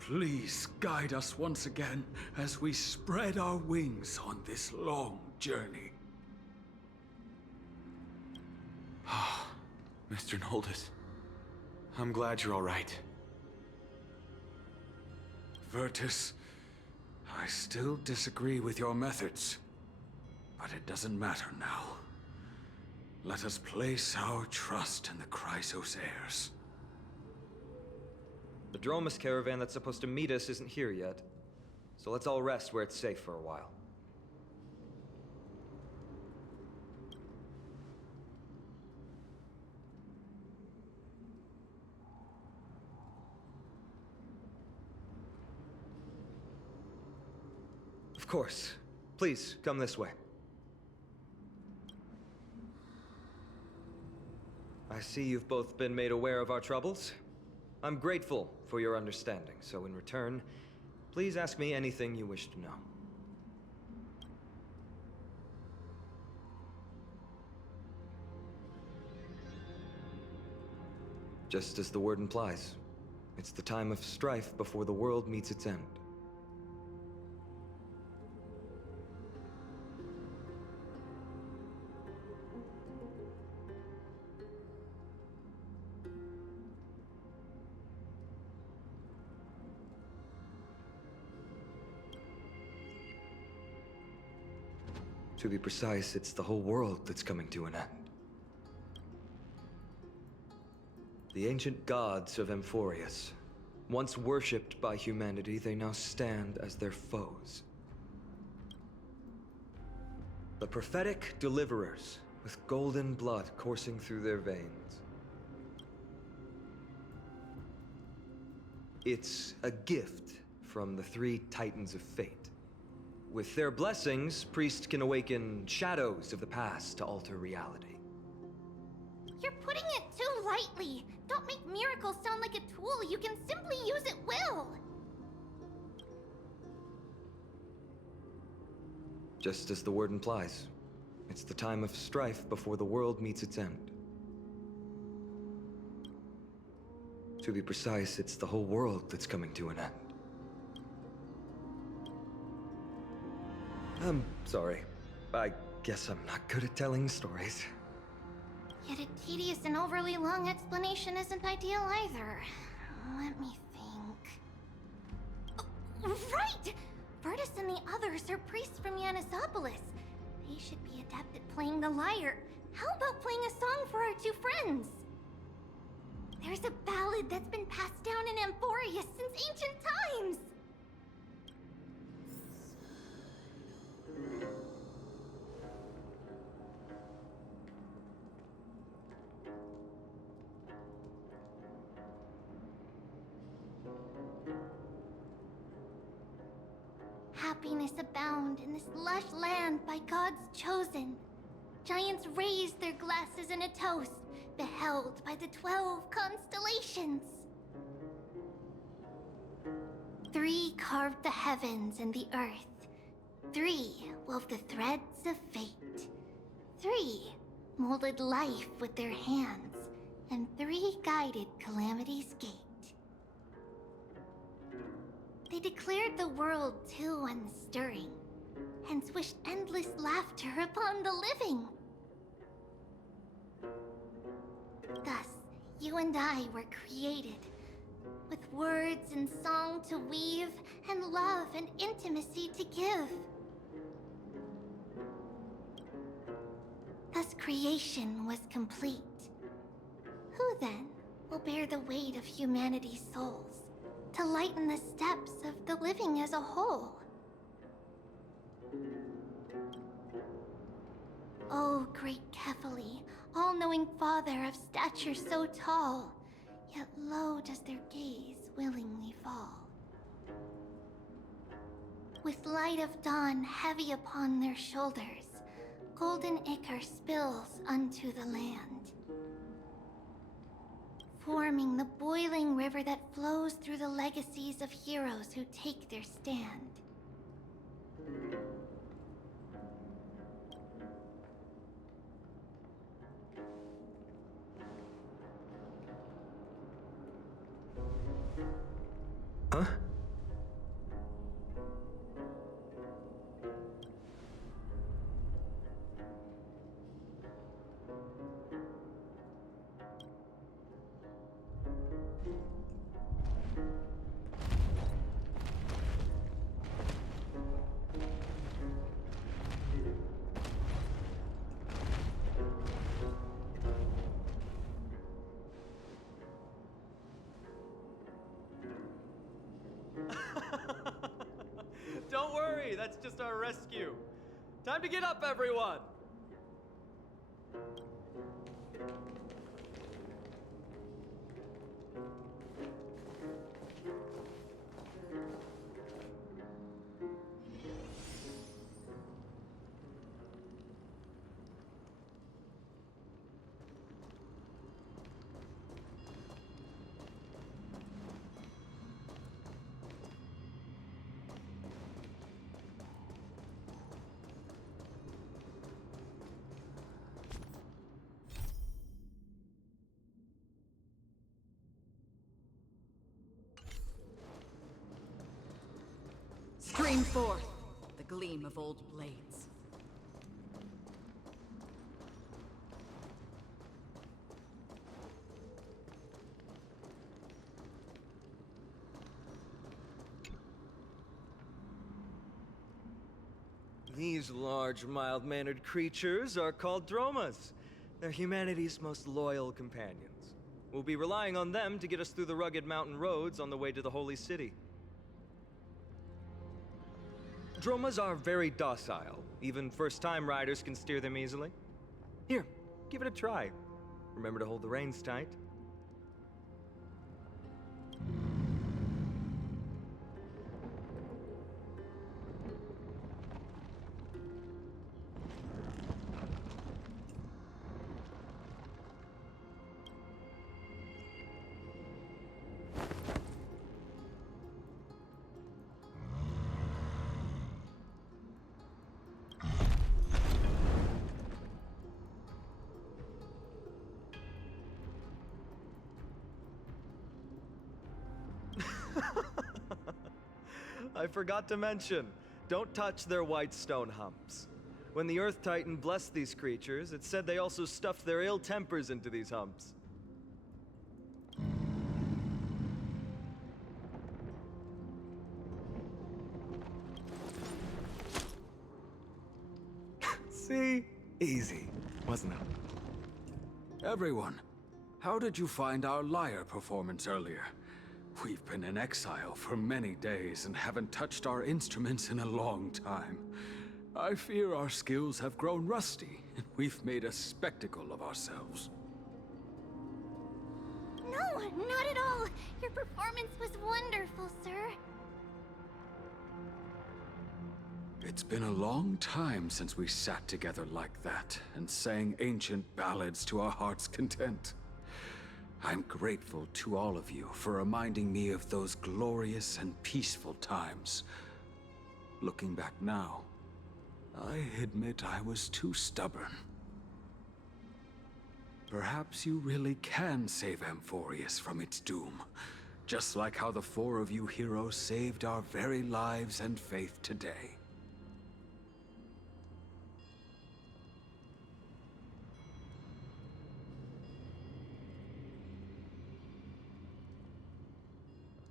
please guide us once again as we spread our wings on this long journey. Ah, Mr. Noldus. I'm glad you're all right. Virtus, I still disagree with your methods, but it doesn't matter now. Let us place our trust in the Chrysoceres. The Dromus caravan that's supposed to meet us isn't here yet, so let's all rest where it's safe for a while. Of course. Please, come this way. I see you've both been made aware of our troubles. I'm grateful for your understanding, so in return, please ask me anything you wish to know. Just as the word implies, it's the time of strife before the world meets its end. To be precise, it's the whole world that's coming to an end. The ancient gods of Amphoreus, once worshipped by humanity, they now stand as their foes. The prophetic deliverers, with golden blood coursing through their veins. It's a gift from the three Titans of Fate. With their blessings, priests can awaken shadows of the past to alter reality. You're putting it too lightly. Don't make miracles sound like a tool you can simply use at will. Just as the word implies, it's the time of strife before the world meets its end. To be precise, it's the whole world that's coming to an end. I'm sorry. I guess I'm not good at telling stories. Yet a tedious and overly long explanation isn't ideal either. Let me think. Oh, right! Virtus and the others are priests from Yanisopolis. They should be adept at playing the lyre. How about playing a song for our two friends? There's a ballad that's been passed down in Amphoreus since ancient times. happiness abound in this lush land by God's chosen. Giants raise their glasses in a toast, beheld by the 12 constellations. 3 carved the heavens and the earth. 3 wove the threads of fate. 3 molded life with their hands, and 3 guided Calamity's gate. They declared the world too unstirring, hence wished endless laughter upon the living. Thus, you and I were created, with words and song to weave, and love and intimacy to give. Thus creation was complete. Who then will bear the weight of humanity's souls, to lighten the steps of the living as a whole? O great Kephali, all-knowing father of stature so tall, yet low does their gaze willingly fall. With light of dawn heavy upon their shoulders, golden ichor spills unto the land, forming the boiling river that flows through the legacies of heroes who take their stand. Huh? Don't worry, that's just our rescue. Time to get up, everyone! Stream forth the gleam of old blades. These large, mild-mannered creatures are called Dromas. They're humanity's most loyal companions. We'll be relying on them to get us through the rugged mountain roads on the way to the Holy City. Dromas are very docile. Even first-time riders can steer them easily. Here, give it a try. Remember to hold the reins tight. I forgot to mention, don't touch their white stone humps. When the Earth Titan blessed these creatures, it said they also stuffed their ill tempers into these humps. See? Easy, wasn't it? Everyone, how did you find our lyre performance earlier? We've been in exile for many days and haven't touched our instruments in a long time. I fear our skills have grown rusty, and we've made a spectacle of ourselves. No, not at all. Your performance was wonderful, sir. It's been a long time since we sat together like that and sang ancient ballads to our heart's content. I'm grateful to all of you for reminding me of those glorious and peaceful times. Looking back now, I admit I was too stubborn. Perhaps you really can save Amphoreus from its doom, just like how the four of you heroes saved our very lives and faith today.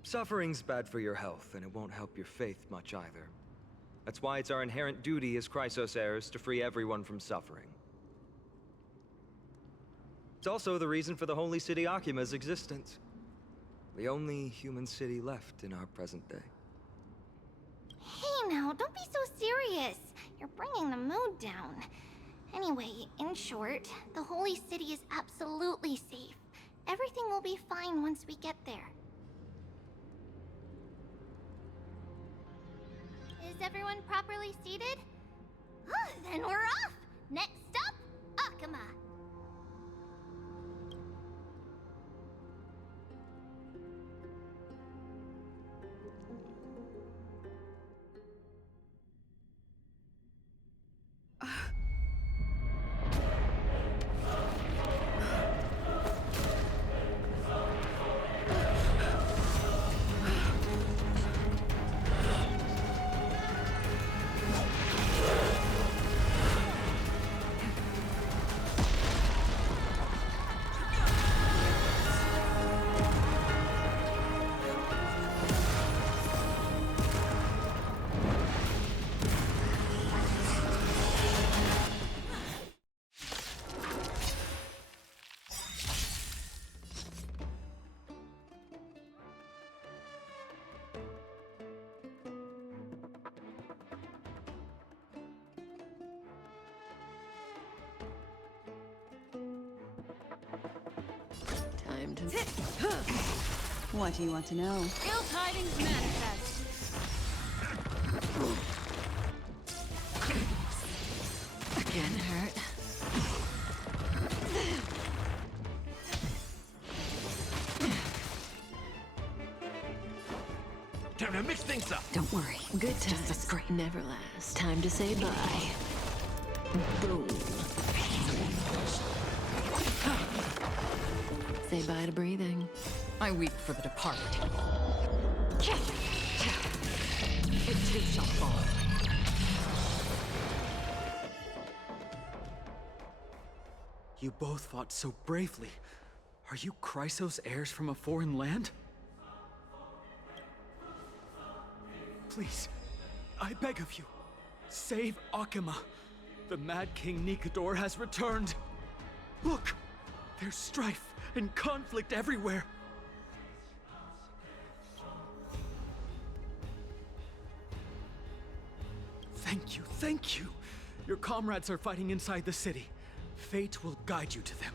Suffering's bad for your health, and it won't help your faith much either. That's why it's our inherent duty as Chrysos heirs to free everyone from suffering. It's also the reason for the holy city Akima's existence. The only human city left in our present day. Hey now, don't be so serious. You're bringing the mood down. Anyway, in short, the holy city is absolutely safe. Everything will be fine once we get there. Is everyone properly seated? Then we're off! Next stop, Akima! Time to... What do you want to know? Ill tidings manifest. Again hurt. Time to mix things up. Don't worry. Good times. Just a scrape. Never last. Time to say bye. Boom. Say bye to breathing. I weep for the departed. It too shall fall. You both fought so bravely. Are you Chrysos heirs from a foreign land? Please, I beg of you, save Akima. The Mad King Nikador has returned. Look, there's strife and conflict everywhere. Thank you. Your comrades are fighting inside the city. Fate will guide you to them.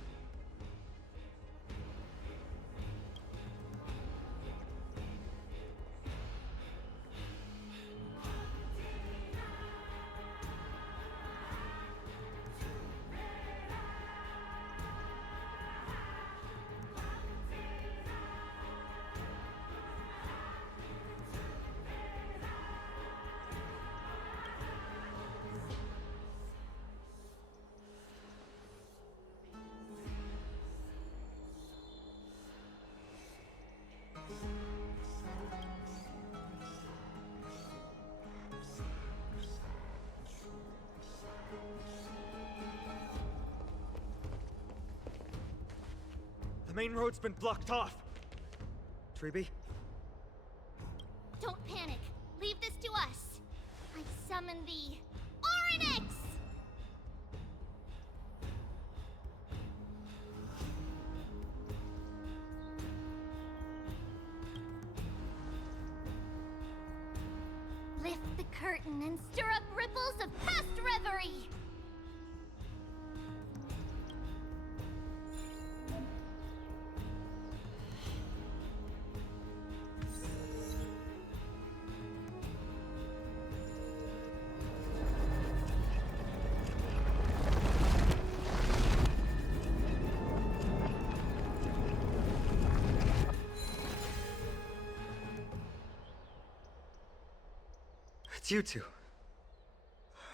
The main road's been blocked off. Treeby? Don't panic. Leave this to us. I summon the Oryx! Lift the curtain and stir up ripples of past reverie! It's you two.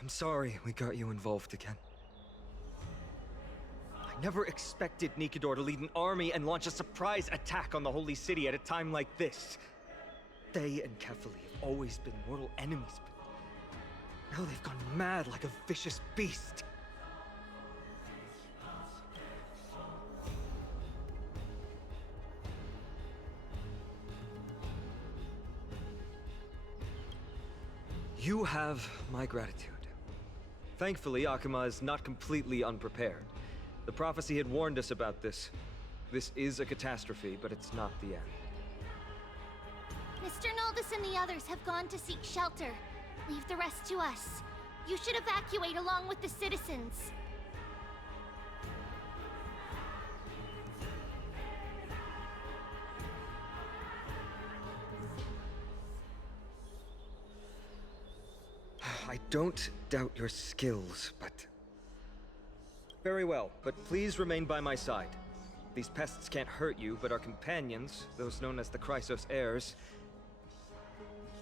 I'm sorry we got you involved again. I never expected Nikador to lead an army and launch a surprise attack on the Holy City at a time like this. They and Kefali have always been mortal enemies, but now they've gone mad like a vicious beast. You have my gratitude. Thankfully, Akuma is not completely unprepared. The prophecy had warned us about this. This is a catastrophe, but it's not the end. Mr. Noldus and the others have gone to seek shelter. Leave the rest to us. You should evacuate along with the citizens. I don't doubt your skills, but... Very well, but please remain by my side. These pests can't hurt you, but our companions, those known as the Chrysos heirs,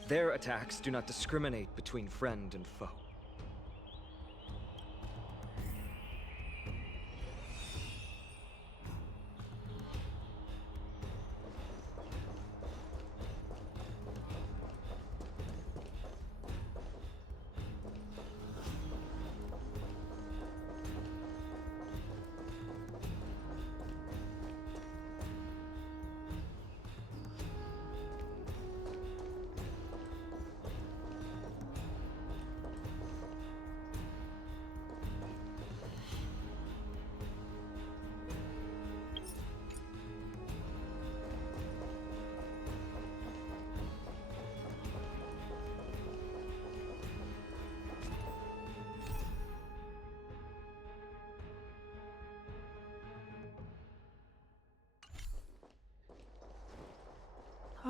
their attacks do not discriminate between friend and foe.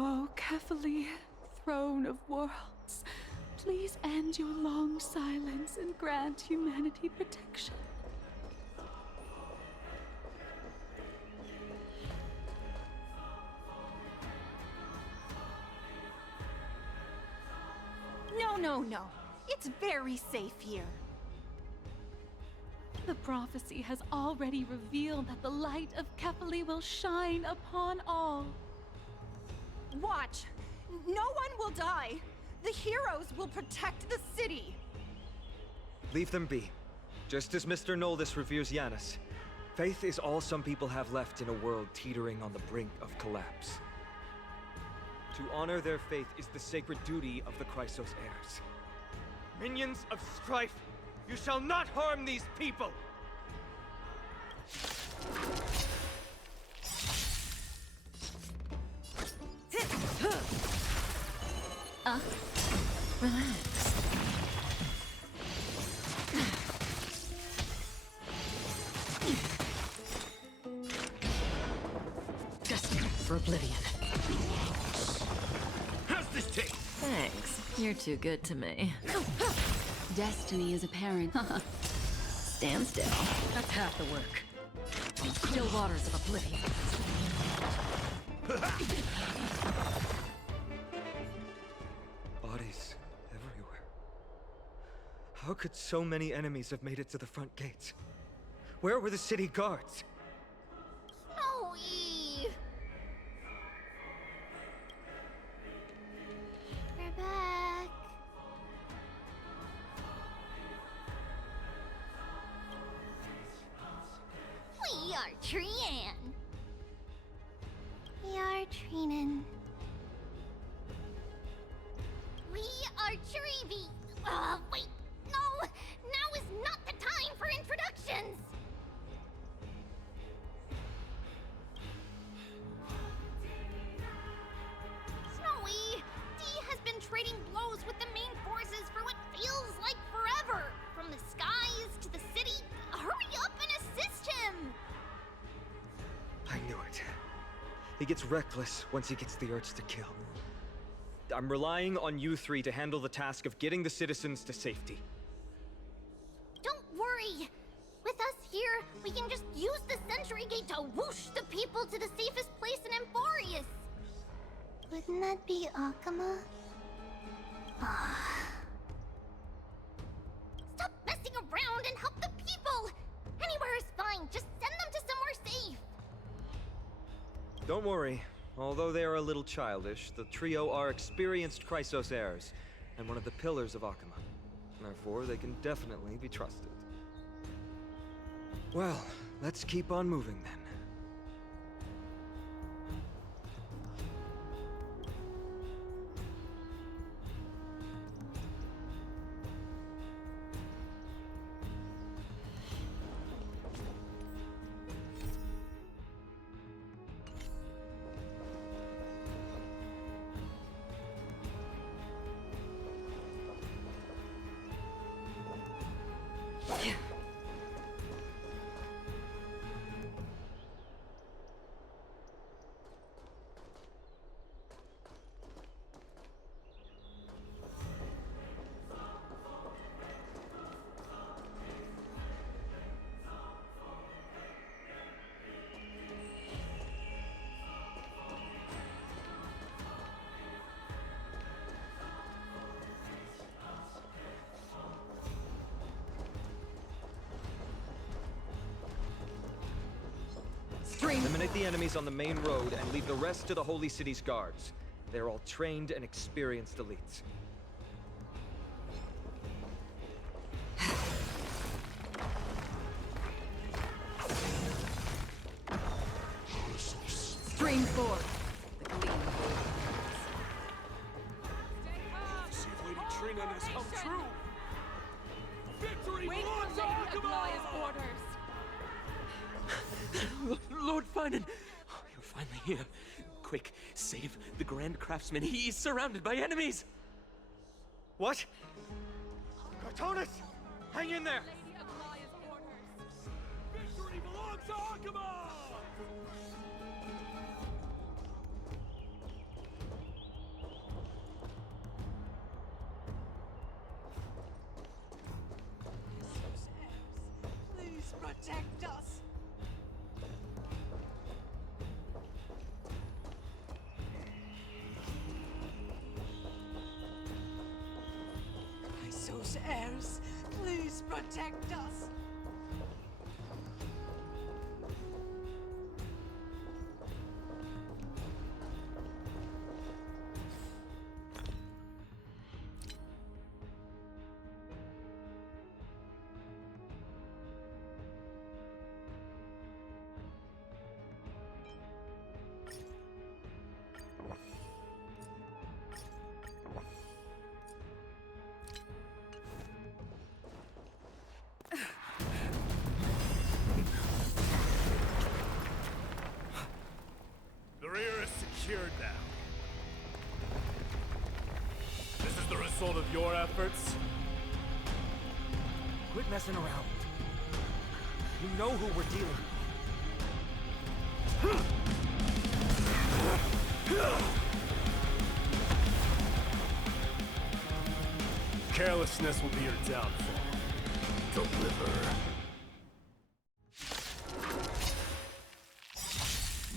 Oh, Kefali, throne of worlds, please end your long silence and grant humanity protection. No. It's very safe here. The prophecy has already revealed that the light of Kefali will shine upon all. Watch! No one will die! The heroes will protect the city! Leave them be. Just as Mr. Noldus reveres Yanis, faith is all some people have left in a world teetering on the brink of collapse. To honor their faith is the sacred duty of the Chrysos heirs. Minions of strife, you shall not harm these people! Relax. Destined for oblivion. How's this taste? Thanks. You're too good to me. Destiny is apparent. Stand still. That's half the work. Still waters of oblivion. Bodies everywhere. How could so many enemies have made it to the front gates? Where were the city guards? Snowy! We're back. We are Trian. We are Trinin. We are Treevy. Wait, no! Now is not the time for introductions! Snowy, D has been trading blows with the main forces for what feels like forever. From the skies to the city. Hurry up and assist him! I knew it. He gets reckless once he gets the urge to kill. I'm relying on you three to handle the task of getting the citizens to safety. Don't worry! With us here, we can just use the Sentry Gate to whoosh the people to the safest place in Amphoreus! Wouldn't that be Akuma? Don't worry. Although they are a little childish, the trio are experienced Chrysos heirs, and one of the pillars of Akama. Therefore, they can definitely be trusted. Well, let's keep on moving then. Eliminate the enemies on the main road and leave the rest to the Holy City's guards. They're all trained and experienced elites. Stream forth. The gleam. See if Lady Trina has come true. Victory Wait belongs for to Lady Akama! Aglaya's orders. Lord Finan, you're finally here. Quick, save the Grand Craftsman. He's surrounded by enemies. What? Cartonus! Hang in there! Lady Aglaya's orders. Victory belongs to Akama! Please protect us. Chrysos heirs, please protect us. The rear is secured now. This is the result of your efforts? Quit messing around. You know who we're dealing with. Carelessness will be your downfall. Deliver.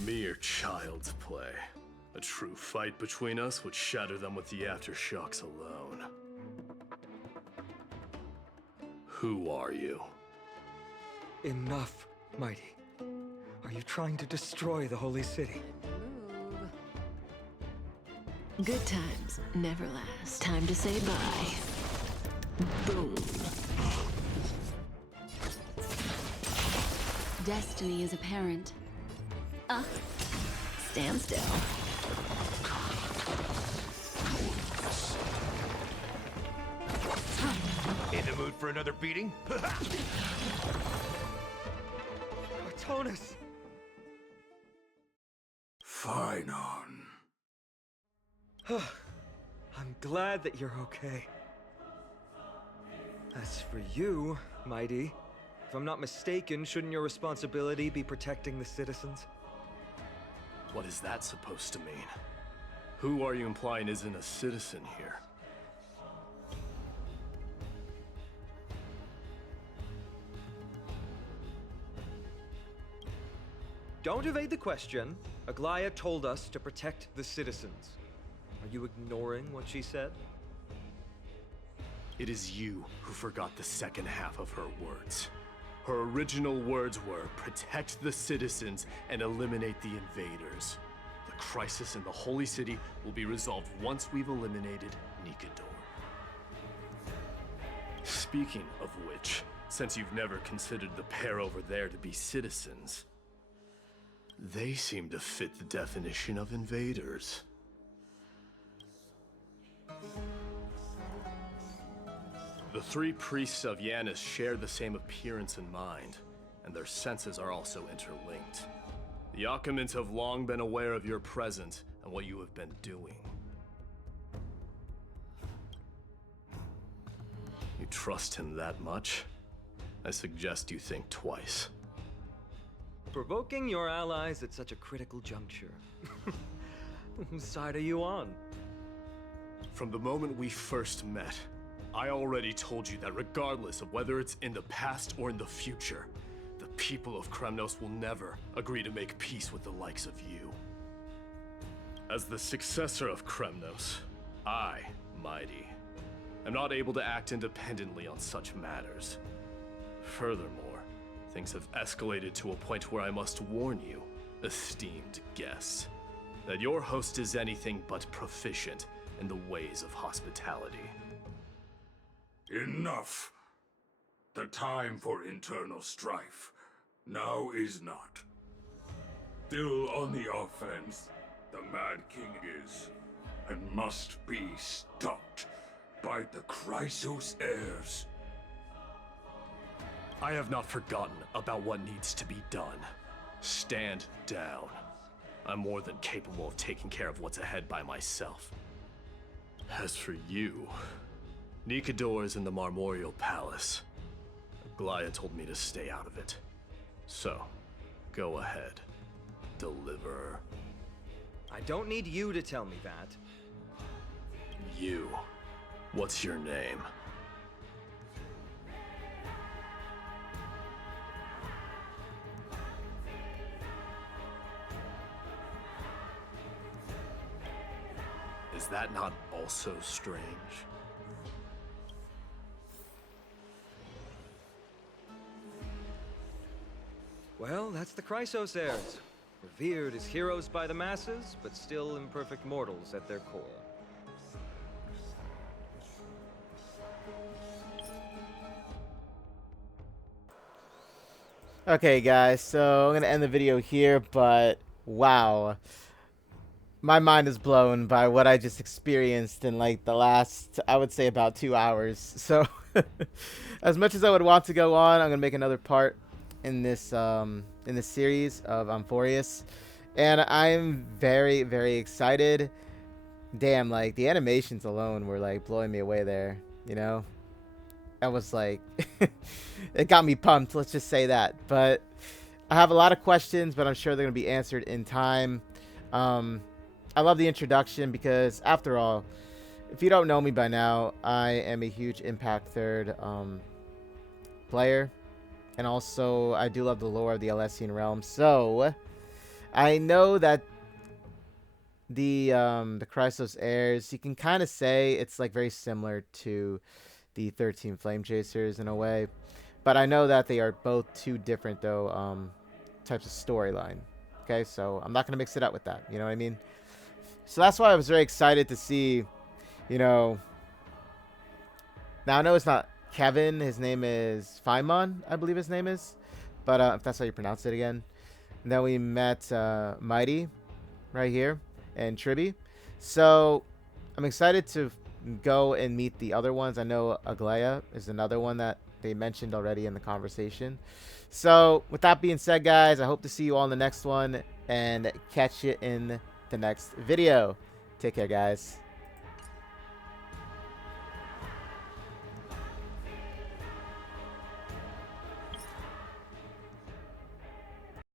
Mere child's play. A true fight between us would shatter them with the aftershocks alone. Who are you? Enough, Mighty. Are you trying to destroy the Holy City? Good times never last. Time to say bye. Boom. Destiny is apparent. Stand still. In the mood for another beating? Cartonus! Finon. I'm glad that you're okay. As for you, Mighty, if I'm not mistaken, shouldn't your responsibility be protecting the citizens? What is that supposed to mean? Who are you implying isn't a citizen here? Don't evade the question. Aglaya told us to protect the citizens. Are you ignoring what she said? It is you who forgot the second half of her words. Her original words were, protect the citizens and eliminate the invaders. The crisis in the Holy City will be resolved once we've eliminated Nikador. Speaking of which, since you've never considered the pair over there to be citizens, they seem to fit the definition of invaders. The three priests of Yanis share the same appearance and mind, and their senses are also interlinked. The Occamants have long been aware of your presence and what you have been doing. You trust him that much? I suggest you think twice. Provoking your allies at such a critical juncture. Whose side are you on? From the moment we first met, I already told you that regardless of whether it's in the past or in the future, the people of Kremnos will never agree to make peace with the likes of you. As the successor of Kremnos, I, Mighty, am not able to act independently on such matters. Furthermore, things have escalated to a point where I must warn you, esteemed guests, that your host is anything but proficient in the ways of hospitality. Enough. The time for internal strife now is not. Still on the offense, the Mad King is, and must be stopped by the Chrysos heirs. I have not forgotten about what needs to be done. Stand down. I'm more than capable of taking care of what's ahead by myself. As for you, Nikador is in the Marmorial Palace. Glaya told me to stay out of it. So, go ahead. Deliver. I don't need you to tell me that. You. What's your name? Is that not also strange? Well, that's the Chrysos heirs. Revered as heroes by the masses, but still imperfect mortals at their core. Okay, guys, so I'm going to end the video here, but wow. My mind is blown by what I just experienced in, like, the last, I would say, about 2 hours. So, as much as I would want to go on, I'm going to make another part in this series of Amphoreus. And I'm very, very excited. Damn, like, the animations alone were, like, blowing me away there, you know? That was, like, it got me pumped, let's just say that. But I have a lot of questions, but I'm sure they're going to be answered in time. I love the introduction because, after all, if you don't know me by now, I am a huge Impact 3rd player. And also, I do love the lore of the Alessian realm. So, I know that the Chrysos heirs, you can kind of say it's, like, very similar to the 13 Flame Chasers in a way. But I know that they are both two different, though, types of storyline. Okay, so I'm not going to mix it up with that. You know what I mean? So that's why I was very excited to see, you know... Now, I know it's not Kevin. His name is Faimon, I believe his name is. But if that's how you pronounce it again. And then we met Mighty right here and Tribby. So I'm excited to go and meet the other ones. I know Aglaya is another one that they mentioned already in the conversation. So with that being said, guys, I hope to see you all in the next one and catch you in the next video. Take care, guys.